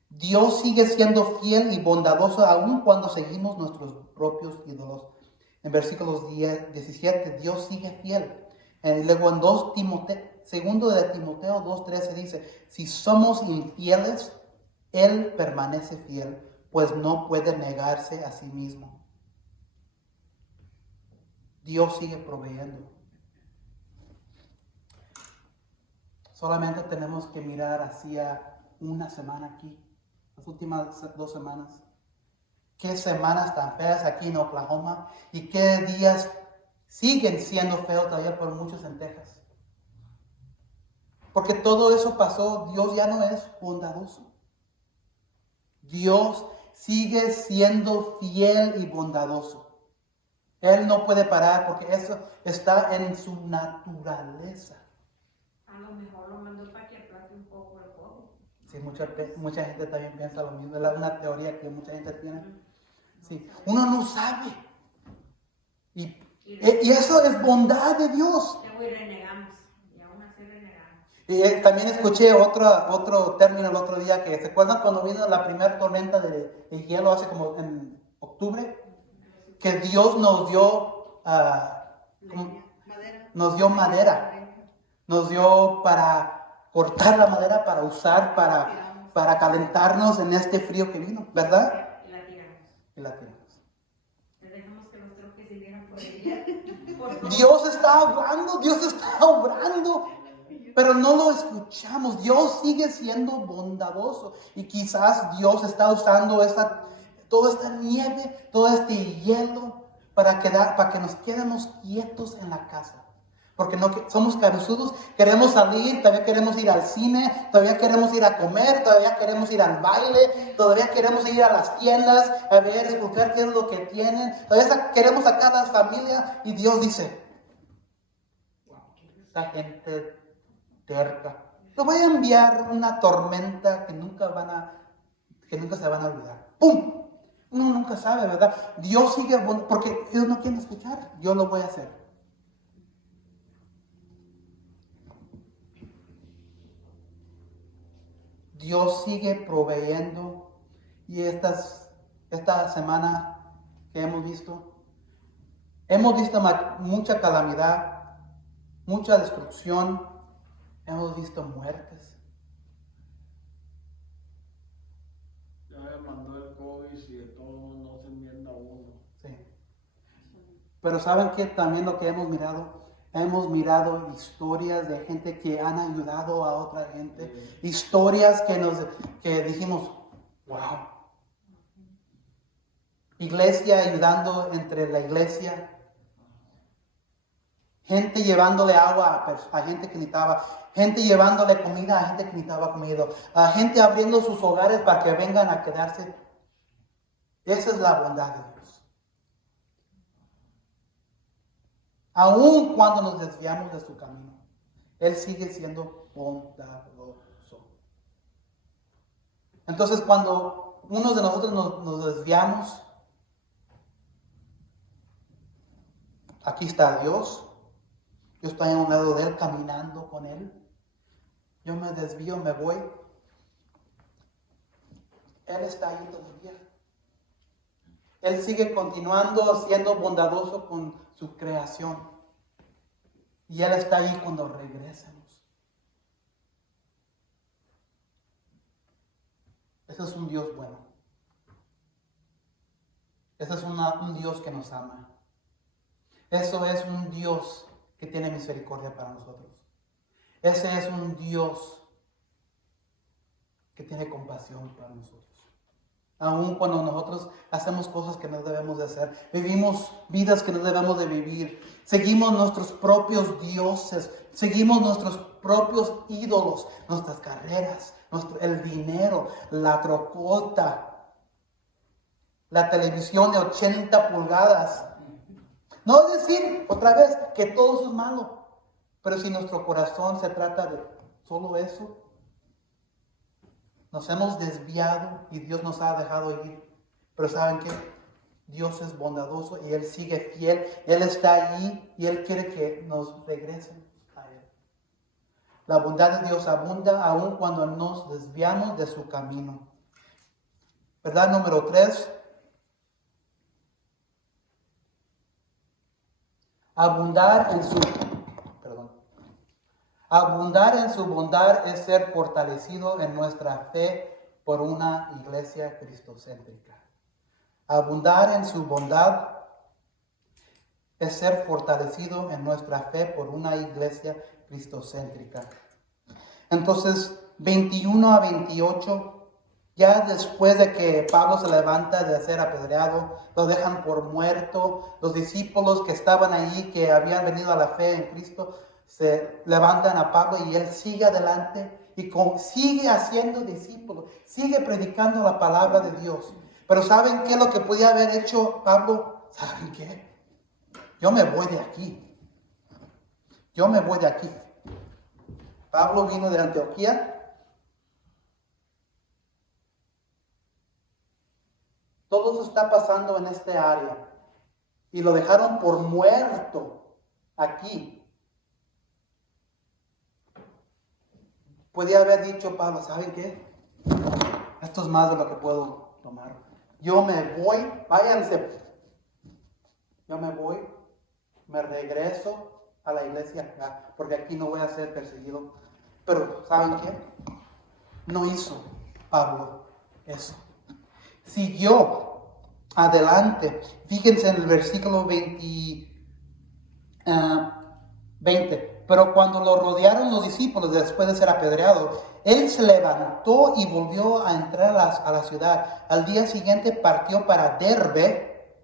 Dios sigue siendo fiel y bondadoso aun cuando seguimos nuestros propios ídolos. En versículos 17, Dios sigue fiel. Luego en 2 Timoteo 2:13 dice, si somos infieles, Él permanece fiel, pues no puede negarse a sí mismo. Dios sigue proveyendo. Solamente tenemos que mirar hacia una semana aquí, las últimas 2 semanas. Qué semanas tan feas aquí en Oklahoma y qué días siguen siendo feos todavía por muchos en Texas. Porque todo eso pasó, Dios ya no es bondadoso. Dios sigue siendo fiel y bondadoso. Él no puede parar porque eso está en su naturaleza. A lo mejor lo mandó para que aplaque un poco el fuego. Sí, mucha gente también piensa lo mismo. Es una teoría que mucha gente tiene. Sí, uno no sabe. Y eso es bondad de Dios. Luego y renegamos. Y aún así renegamos. Y también escuché otro término el otro día que, ¿se acuerdan cuando vino la primera tormenta de hielo hace como en octubre? Que Dios nos dio madera. Nos dio para cortar la madera, para usar, para calentarnos en este frío que vino, ¿verdad? Y la tiramos. Y la tiramos. Le dejamos que los troques siguieran por el día. Dios está hablando, Dios está obrando, pero no lo escuchamos. Dios sigue siendo bondadoso y quizás Dios está usando toda esta nieve, todo este hielo para que nos quedemos quietos en la casa. Porque no somos cabezudos, queremos salir, todavía queremos ir al cine, todavía queremos ir a comer, todavía queremos ir al baile, todavía queremos ir a las tiendas a ver, escoger qué es lo que tienen, todavía queremos sacar a las familias y Dios dice, esta gente terca, le voy a enviar una tormenta que nunca van a que nunca se van a olvidar. ¡Pum! Uno nunca sabe, ¿verdad? Dios sigue, porque ellos no quieren escuchar, yo lo voy a hacer. Dios sigue proveyendo, y esta semana que hemos visto mucha calamidad, mucha destrucción, hemos visto muertes. Ya me mandó el COVID y de todo no se enmienda uno. Sí. Pero ¿saben qué? También lo que hemos mirado historias de gente que han ayudado a otra gente, historias que dijimos, wow. Iglesia ayudando entre la iglesia, gente llevándole agua a gente que necesitaba, gente llevándole comida a gente que necesitaba comida, a gente abriendo sus hogares para que vengan a quedarse. Esa es la bondad de Dios. Aun cuando nos desviamos de su camino, Él sigue siendo bondadoso. Entonces, cuando uno de nosotros nos desviamos, aquí está Dios. Yo estoy a un lado de Él, caminando con Él. Yo me desvío, me voy. Él está ahí todavía. Él sigue continuando siendo bondadoso con su creación. Y Él está ahí cuando regresemos. Ese es un Dios bueno. Ese es un Dios que nos ama. Eso es un Dios que tiene misericordia para nosotros. Ese es un Dios que tiene compasión para nosotros. Aun cuando nosotros hacemos cosas que no debemos de hacer, vivimos vidas que no debemos de vivir, seguimos nuestros propios dioses, seguimos nuestros propios ídolos, nuestras carreras, el dinero, la trocota, la televisión de 80 pulgadas. No decir otra vez que todo eso es malo, pero si nuestro corazón se trata de solo eso, nos hemos desviado y Dios nos ha dejado ir. Pero ¿saben qué? Dios es bondadoso y Él sigue fiel. Él está allí y Él quiere que nos regresen a Él. La bondad de Dios abunda aun cuando nos desviamos de su camino. ¿Verdad? Número 3. Abundar en su bondad es ser fortalecido en nuestra fe por una iglesia cristocéntrica. Abundar en su bondad es ser fortalecido en nuestra fe por una iglesia cristocéntrica. Entonces, 21 a 28, ya después de que Pablo se levanta de ser apedreado, lo dejan por muerto. Los discípulos que estaban allí, que habían venido a la fe en Cristo, se levantan a Pablo y él sigue adelante y sigue haciendo discípulos, sigue predicando la palabra de Dios. Pero ¿saben qué es lo que podía haber hecho Pablo? ¿Saben qué? Yo me voy de aquí. Pablo vino de Antioquía. Todo eso está pasando en este área. Y lo dejaron por muerto aquí. Podía haber dicho Pablo, ¿saben qué? Esto es más de lo que puedo tomar. Yo me voy, váyanse. Yo me voy, me regreso a la iglesia acá, porque aquí no voy a ser perseguido. Pero, ¿saben qué? No hizo Pablo eso. Siguió adelante. Fíjense en el versículo 20. Pero cuando lo rodearon los discípulos después de ser apedreado, él se levantó y volvió a entrar a la ciudad. Al día siguiente partió para Derbe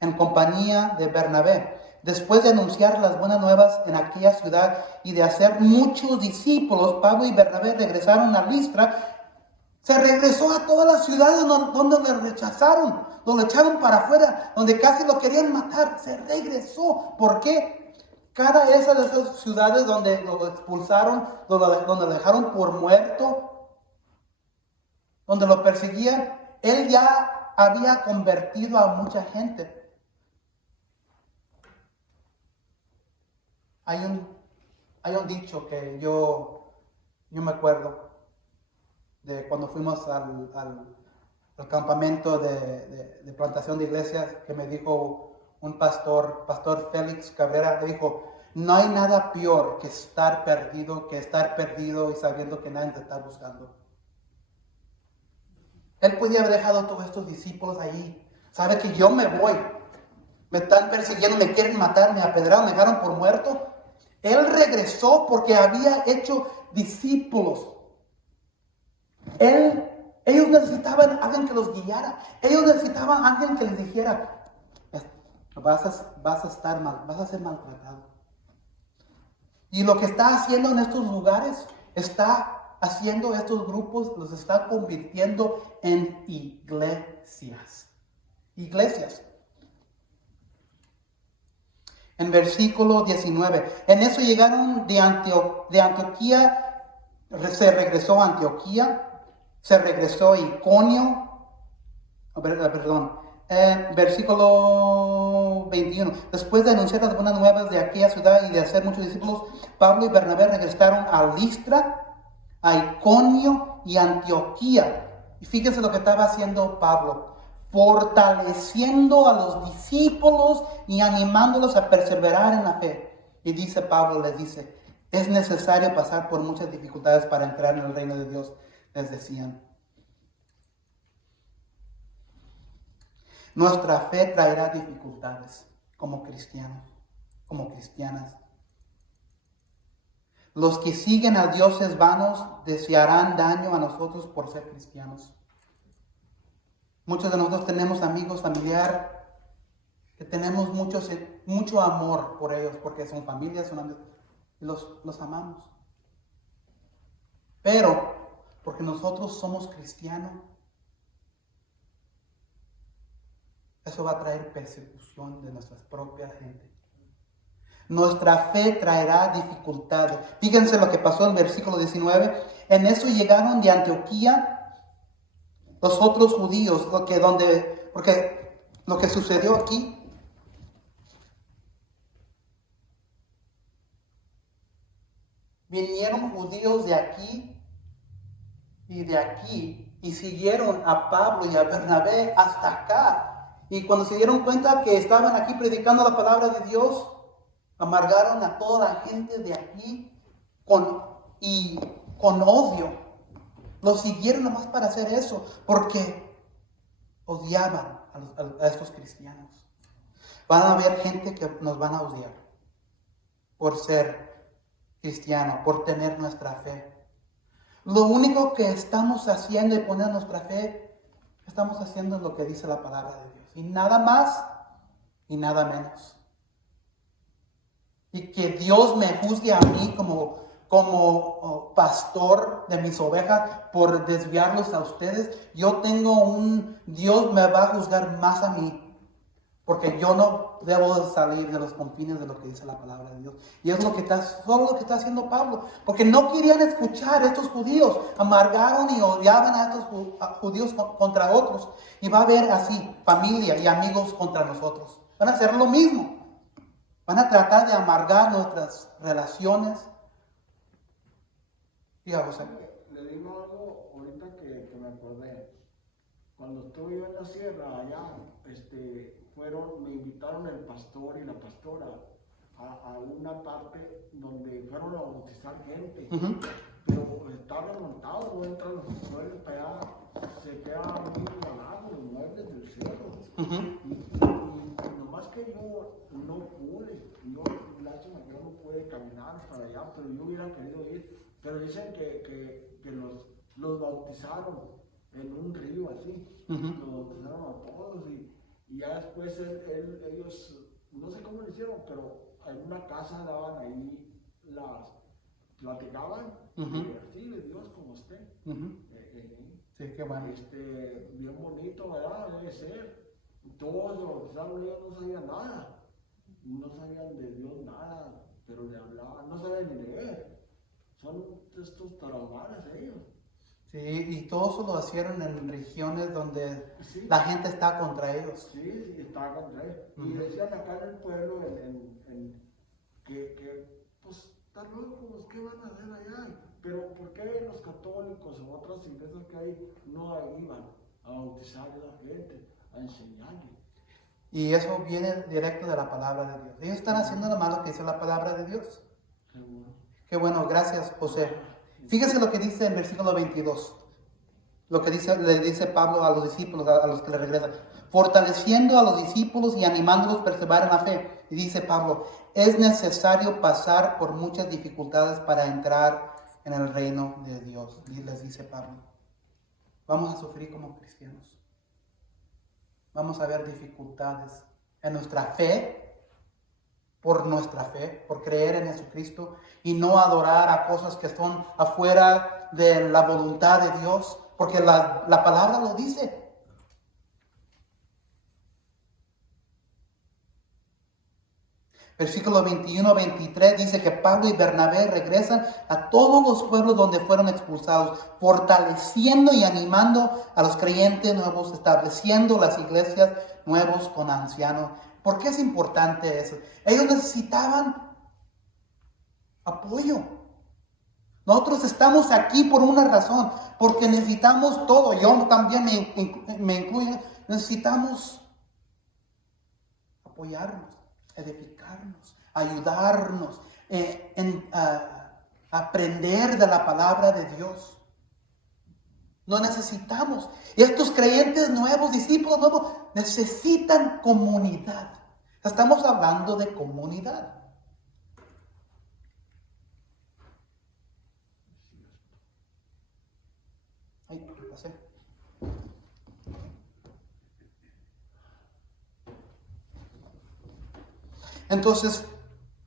en compañía de Bernabé. Después de anunciar las buenas nuevas en aquella ciudad y de hacer muchos discípulos, Pablo y Bernabé regresaron a Listra. Se regresó a todas las ciudades donde le rechazaron, lo echaron para afuera, donde casi lo querían matar. Se regresó. ¿Por qué? Cada de esas ciudades donde lo expulsaron, donde lo dejaron por muerto, donde lo perseguían, él ya había convertido a mucha gente. Hay un dicho que yo me acuerdo de cuando fuimos al campamento de plantación de iglesias, que me dijo un pastor Félix Cabrera, le dijo: no hay nada peor que estar perdido y sabiendo que nadie te está buscando. Él podía haber dejado a todos estos discípulos ahí. Sabe que yo me voy. Me están persiguiendo, me quieren matar, me apedrearon, me dejaron por muerto. Él regresó porque había hecho discípulos. Ellos necesitaban a alguien que los guiara. Ellos necesitaban a alguien que les dijera: vas a ser maltratado. Y lo que está haciendo en estos lugares, está haciendo estos grupos, los está convirtiendo en iglesias. Iglesias. En versículo 19. En eso llegaron de Antioquía, se regresó a Antioquía, se regresó a Iconio, versículo 21. Después de anunciar las buenas nuevas de aquella ciudad y de hacer muchos discípulos, Pablo y Bernabé regresaron a Listra, a Iconio y Antioquía. Y fíjense lo que estaba haciendo Pablo: fortaleciendo a los discípulos y animándolos a perseverar en la fe. Y dice Pablo, les dice: es necesario pasar por muchas dificultades para entrar en el reino de Dios, les decían. Nuestra fe traerá dificultades como cristianos, como cristianas. Los que siguen a dioses vanos desearán daño a nosotros por ser cristianos. Muchos de nosotros tenemos amigos, familiares, que tenemos mucho amor por ellos, porque son familias, son amigos, y los amamos. Pero, porque nosotros somos cristianos, eso va a traer persecución de nuestra propia gente. Nuestra fe traerá dificultades. Fíjense lo que pasó en versículo 19. En eso llegaron de Antioquía los otros judíos, porque lo que sucedió aquí, vinieron judíos de aquí y de aquí y siguieron a Pablo y a Bernabé hasta acá. Y cuando se dieron cuenta que estaban aquí predicando la palabra de Dios, amargaron a toda la gente de aquí con odio. Los siguieron nomás para hacer eso, porque odiaban a estos cristianos. Van a haber gente que nos van a odiar por ser cristiano, por tener nuestra fe. Lo único que estamos haciendo y poner nuestra fe, estamos haciendo lo que dice la palabra de Dios. Y nada más y nada menos. Y que Dios me juzgue a mí como pastor de mis ovejas por desviarlos a ustedes. Dios me va a juzgar más a mí, porque yo no debo salir de los confines de lo que dice la palabra de Dios. Y es todo lo que está haciendo Pablo, porque no querían escuchar a estos judíos, amargaron y odiaban a estos judíos contra otros. Y va a haber así familia y amigos contra nosotros. Van a hacer lo mismo. Van a tratar de amargar nuestras relaciones. Diga, José. Le digo algo ahorita que me acordé. Cuando estuve yo en la sierra allá, me invitaron el pastor y la pastora a una parte donde fueron a bautizar gente. Uh-huh. Pero estaban montados, no entran los muebles para allá, se quedan muy abajo los muebles del cerro. Uh-huh. Y nomás que yo no pude, lástima que yo no pude caminar para allá, pero yo hubiera querido ir. Pero dicen que los bautizaron en un río así. Uh-huh. Los bautizaron a todos y ya después ellos, no sé cómo lo hicieron, pero en una casa daban ahí, platicaban, uh-huh. así de Dios como usted. Uh-huh. Sí, qué bueno. Bien bonito, ¿verdad? Debe ser. Todos los bautizaron, ellos no sabían nada. No sabían de Dios nada, pero le hablaban, no sabían ni leer. Son estos tarahumaras ellos. Sí, y todo eso lo hicieron en regiones donde Sí. la gente está contra ellos. Sí, estaba contra él. Y Ujú. decían acá en el pueblo que pues están locos, ¿qué van a hacer allá? Pero ¿por qué los católicos o otras iglesias que hay no iban a bautizar a la gente, a enseñarle? Y eso viene directo de la palabra de Dios. Ellos están haciendo lo malo que dice la palabra de Dios. Seguro. Qué bueno, gracias, José. Fíjese lo que dice en versículo 22. Lo que le dice Pablo a los discípulos, a los que le regresan. Fortaleciendo a los discípulos y animándolos a perseverar en la fe. Y dice Pablo, es necesario pasar por muchas dificultades para entrar en el reino de Dios. Y les dice Pablo, vamos a sufrir como cristianos. Vamos a ver dificultades en nuestra fe, por nuestra fe, por creer en Jesucristo y no adorar a cosas que son afuera de la voluntad de Dios, porque la palabra lo dice. Versículo 21-23 dice que Pablo y Bernabé regresan a todos los pueblos donde fueron expulsados, fortaleciendo y animando a los creyentes nuevos, estableciendo las iglesias nuevos con ancianos. ¿Por qué es importante eso? Ellos necesitaban apoyo. Nosotros estamos aquí por una razón, porque necesitamos todo. Yo también me incluyo. Necesitamos apoyarnos, edificarnos, ayudarnos, aprender de la palabra de Dios. No necesitamos. Y estos creyentes nuevos, discípulos nuevos, necesitan comunidad. Estamos hablando de comunidad. Ay, ¿qué pasé? Entonces,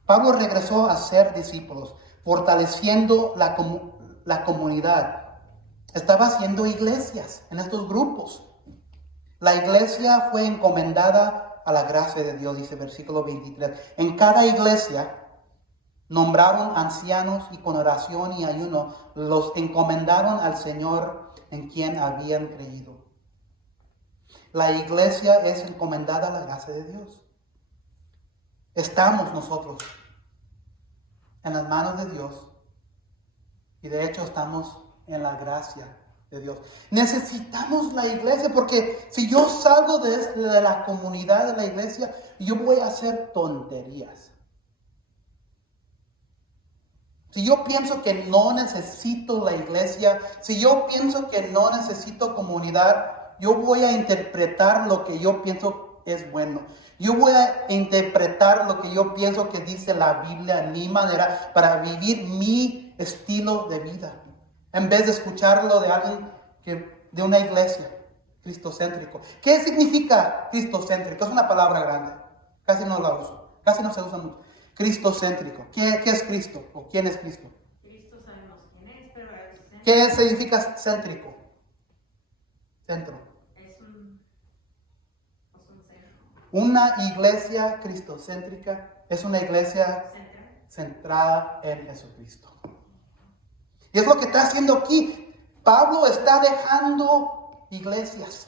Pablo regresó a ser discípulos, fortaleciendo la comunidad. Estaba haciendo iglesias en estos grupos. La iglesia fue encomendada a la gracia de Dios, dice versículo 23. En cada iglesia nombraron ancianos y con oración y ayuno los encomendaron al Señor en quien habían creído. La iglesia es encomendada a la gracia de Dios. Estamos nosotros en las manos de Dios y de hecho estamos en la gracia de Dios. Necesitamos la iglesia porque si yo salgo de la comunidad de la iglesia, yo voy a hacer tonterías. Si yo pienso que no necesito la iglesia, si yo pienso que no necesito comunidad, yo voy a interpretar lo que yo pienso es bueno. Yo voy a interpretar lo que yo pienso que dice la Biblia en mi manera para vivir mi estilo de vida. En vez de escucharlo de alguien de una iglesia, cristocéntrico. ¿Qué significa cristocéntrico? Es una palabra grande. Casi no la uso. Casi no se usa mucho. Cristocéntrico. ¿Qué es Cristo? ¿O quién es Cristo? Cristo sabemos quién es, pero es ¿Qué significa céntrico? Centro. Es un centro. Una iglesia cristocéntrica es una iglesia centrada en Jesucristo. Y es lo que está haciendo aquí. Pablo está dejando iglesias.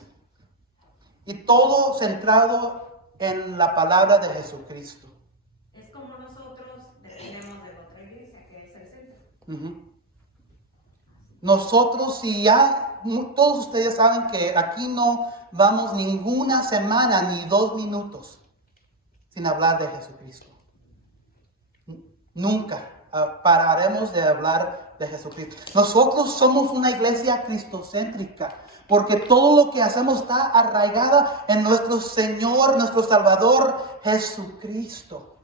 Y todo centrado en la palabra de Jesucristo. Es como nosotros dependemos de otra iglesia, que es el centro. Uh-huh. Nosotros, si ya, todos ustedes saben que aquí no vamos ninguna semana ni 2 minutos sin hablar de Jesucristo. Nunca pararemos de hablar de Jesucristo. Nosotros somos una iglesia cristocéntrica, porque todo lo que hacemos está arraigada en nuestro Señor, nuestro Salvador, Jesucristo.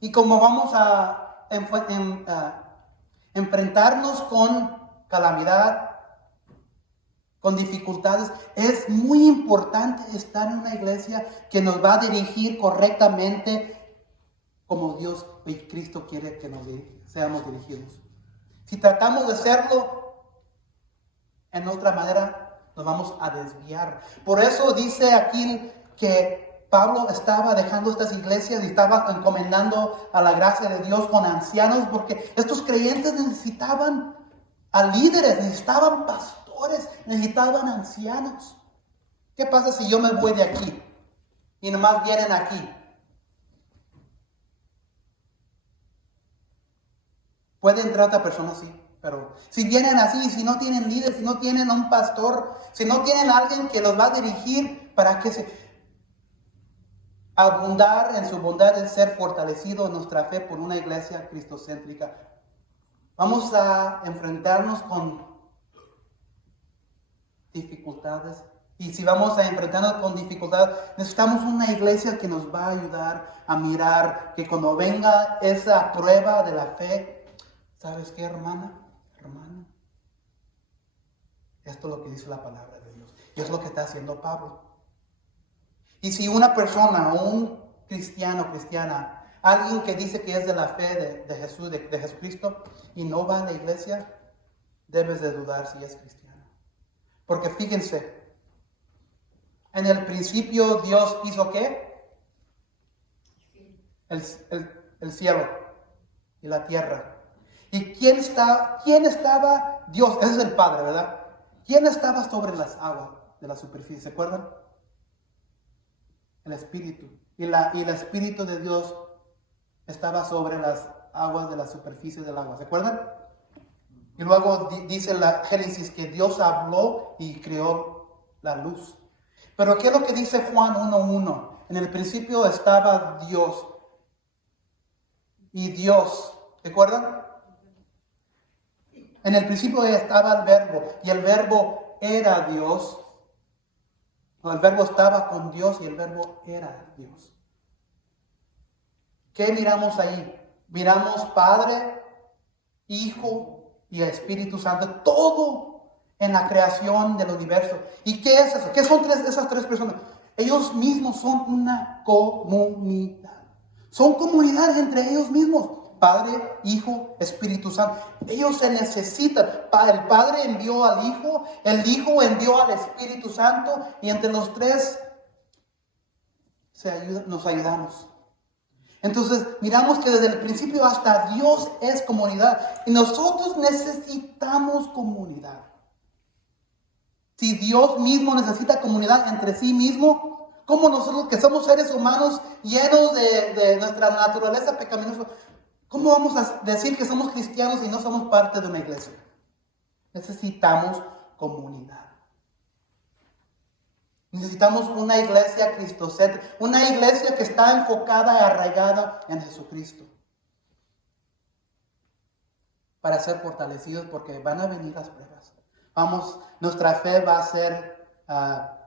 Y como vamos a enfrentarnos con calamidad, con dificultades, es muy importante estar en una iglesia que nos va a dirigir correctamente como Dios y Cristo quiere que seamos dirigidos. Si tratamos de hacerlo en otra manera, nos vamos a desviar. Por eso dice aquí que Pablo estaba dejando estas iglesias y estaba encomendando a la gracia de Dios con ancianos, porque estos creyentes necesitaban a líderes, necesitaban pastores, necesitaban ancianos. ¿Qué pasa si yo me voy de aquí y nomás vienen aquí? Puede entrar otra persona, sí, pero si vienen así, si no tienen líder, si no tienen un pastor, si no tienen alguien que los va a dirigir para que se abundar en su bondad de ser fortalecido en nuestra fe por una iglesia cristocéntrica, vamos a enfrentarnos con dificultades. Y si vamos a enfrentarnos con dificultades, necesitamos una iglesia que nos va a ayudar a mirar que cuando venga esa prueba de la fe, ¿sabes qué, hermana? Hermano, esto es lo que dice la palabra de Dios. Y es lo que está haciendo Pablo. Y si una persona, un cristiano, cristiana, alguien que dice que es de la fe de Jesús, de Jesucristo, y no va a la iglesia, debes de dudar si es cristiano. Porque fíjense, en el principio Dios hizo ¿qué? El cielo y la tierra. ¿Y quién estaba? Dios, ese es el Padre, ¿verdad? ¿Quién estaba sobre las aguas de la superficie? ¿Se acuerdan? El Espíritu. Y el Espíritu de Dios estaba sobre las aguas de la superficie del agua. ¿Se acuerdan? Y luego dice la Génesis que Dios habló y creó la luz. Pero ¿qué es lo que dice Juan 1:1? En el principio estaba Dios. Y Dios, ¿se acuerdan? En el principio estaba el verbo. Y el verbo era Dios. El verbo estaba con Dios y el verbo era Dios. ¿Qué miramos ahí? Miramos Padre, Hijo y Espíritu Santo. Todo en la creación del universo. ¿Y qué es eso? ¿Qué son esas tres personas? Ellos mismos son una comunidad. Son comunidades entre ellos mismos. Padre, Hijo, Espíritu Santo. Ellos se necesitan. El Padre envió al Hijo, el Hijo envió al Espíritu Santo y entre los tres nos ayudamos. Entonces miramos que desde el principio hasta Dios es comunidad y nosotros necesitamos comunidad. Si Dios mismo necesita comunidad entre sí mismo, ¿cómo nosotros que somos seres humanos llenos de nuestra naturaleza pecaminosa, cómo vamos a decir que somos cristianos y no somos parte de una iglesia? Necesitamos comunidad. Necesitamos una iglesia cristocéntrica, una iglesia que está enfocada y arraigada en Jesucristo. Para ser fortalecidos porque van a venir las pruebas. Nuestra fe va a ser, va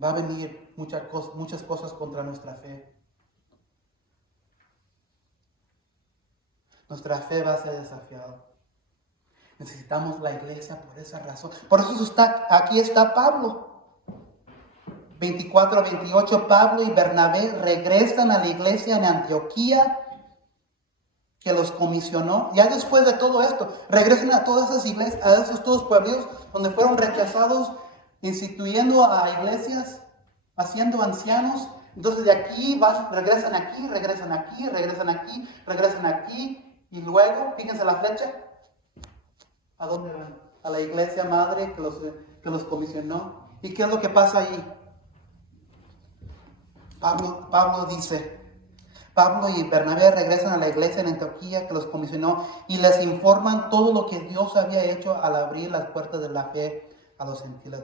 a venir muchas cosas contra nuestra fe. Nuestra fe va a ser desafiada. Necesitamos la iglesia por esa razón. Por eso aquí está Pablo. 24-28, Pablo y Bernabé regresan a la iglesia en Antioquía que los comisionó. Ya después de todo esto, regresan a todas esas iglesias, a esos todos pueblos donde fueron rechazados, instituyendo a iglesias, haciendo ancianos. Entonces de aquí regresan aquí, regresan aquí, regresan aquí, regresan aquí. Y luego, fíjense la flecha. ¿A dónde van? A la iglesia madre que los comisionó. ¿Y qué es lo que pasa ahí? Pablo dice, Pablo y Bernabé regresan a la iglesia en Antioquía que los comisionó y les informan todo lo que Dios había hecho al abrir las puertas de la fe a los gentiles.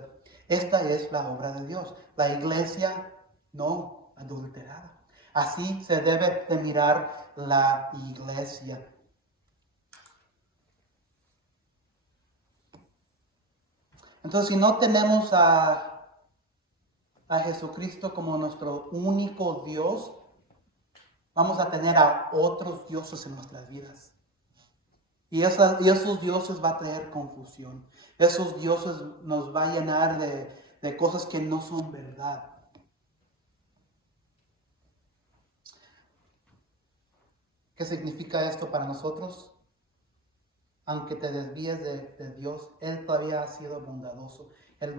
Esta es la obra de Dios, la iglesia no adulterada. Así se debe de mirar la iglesia. Entonces, si no tenemos a Jesucristo como nuestro único Dios, vamos a tener a otros dioses en nuestras vidas. Y esos dioses va a traer confusión. Esos dioses nos va a llenar de cosas que no son verdad. ¿Qué significa esto para nosotros? Aunque te desvíes de Dios, Él todavía ha sido bondadoso. Él va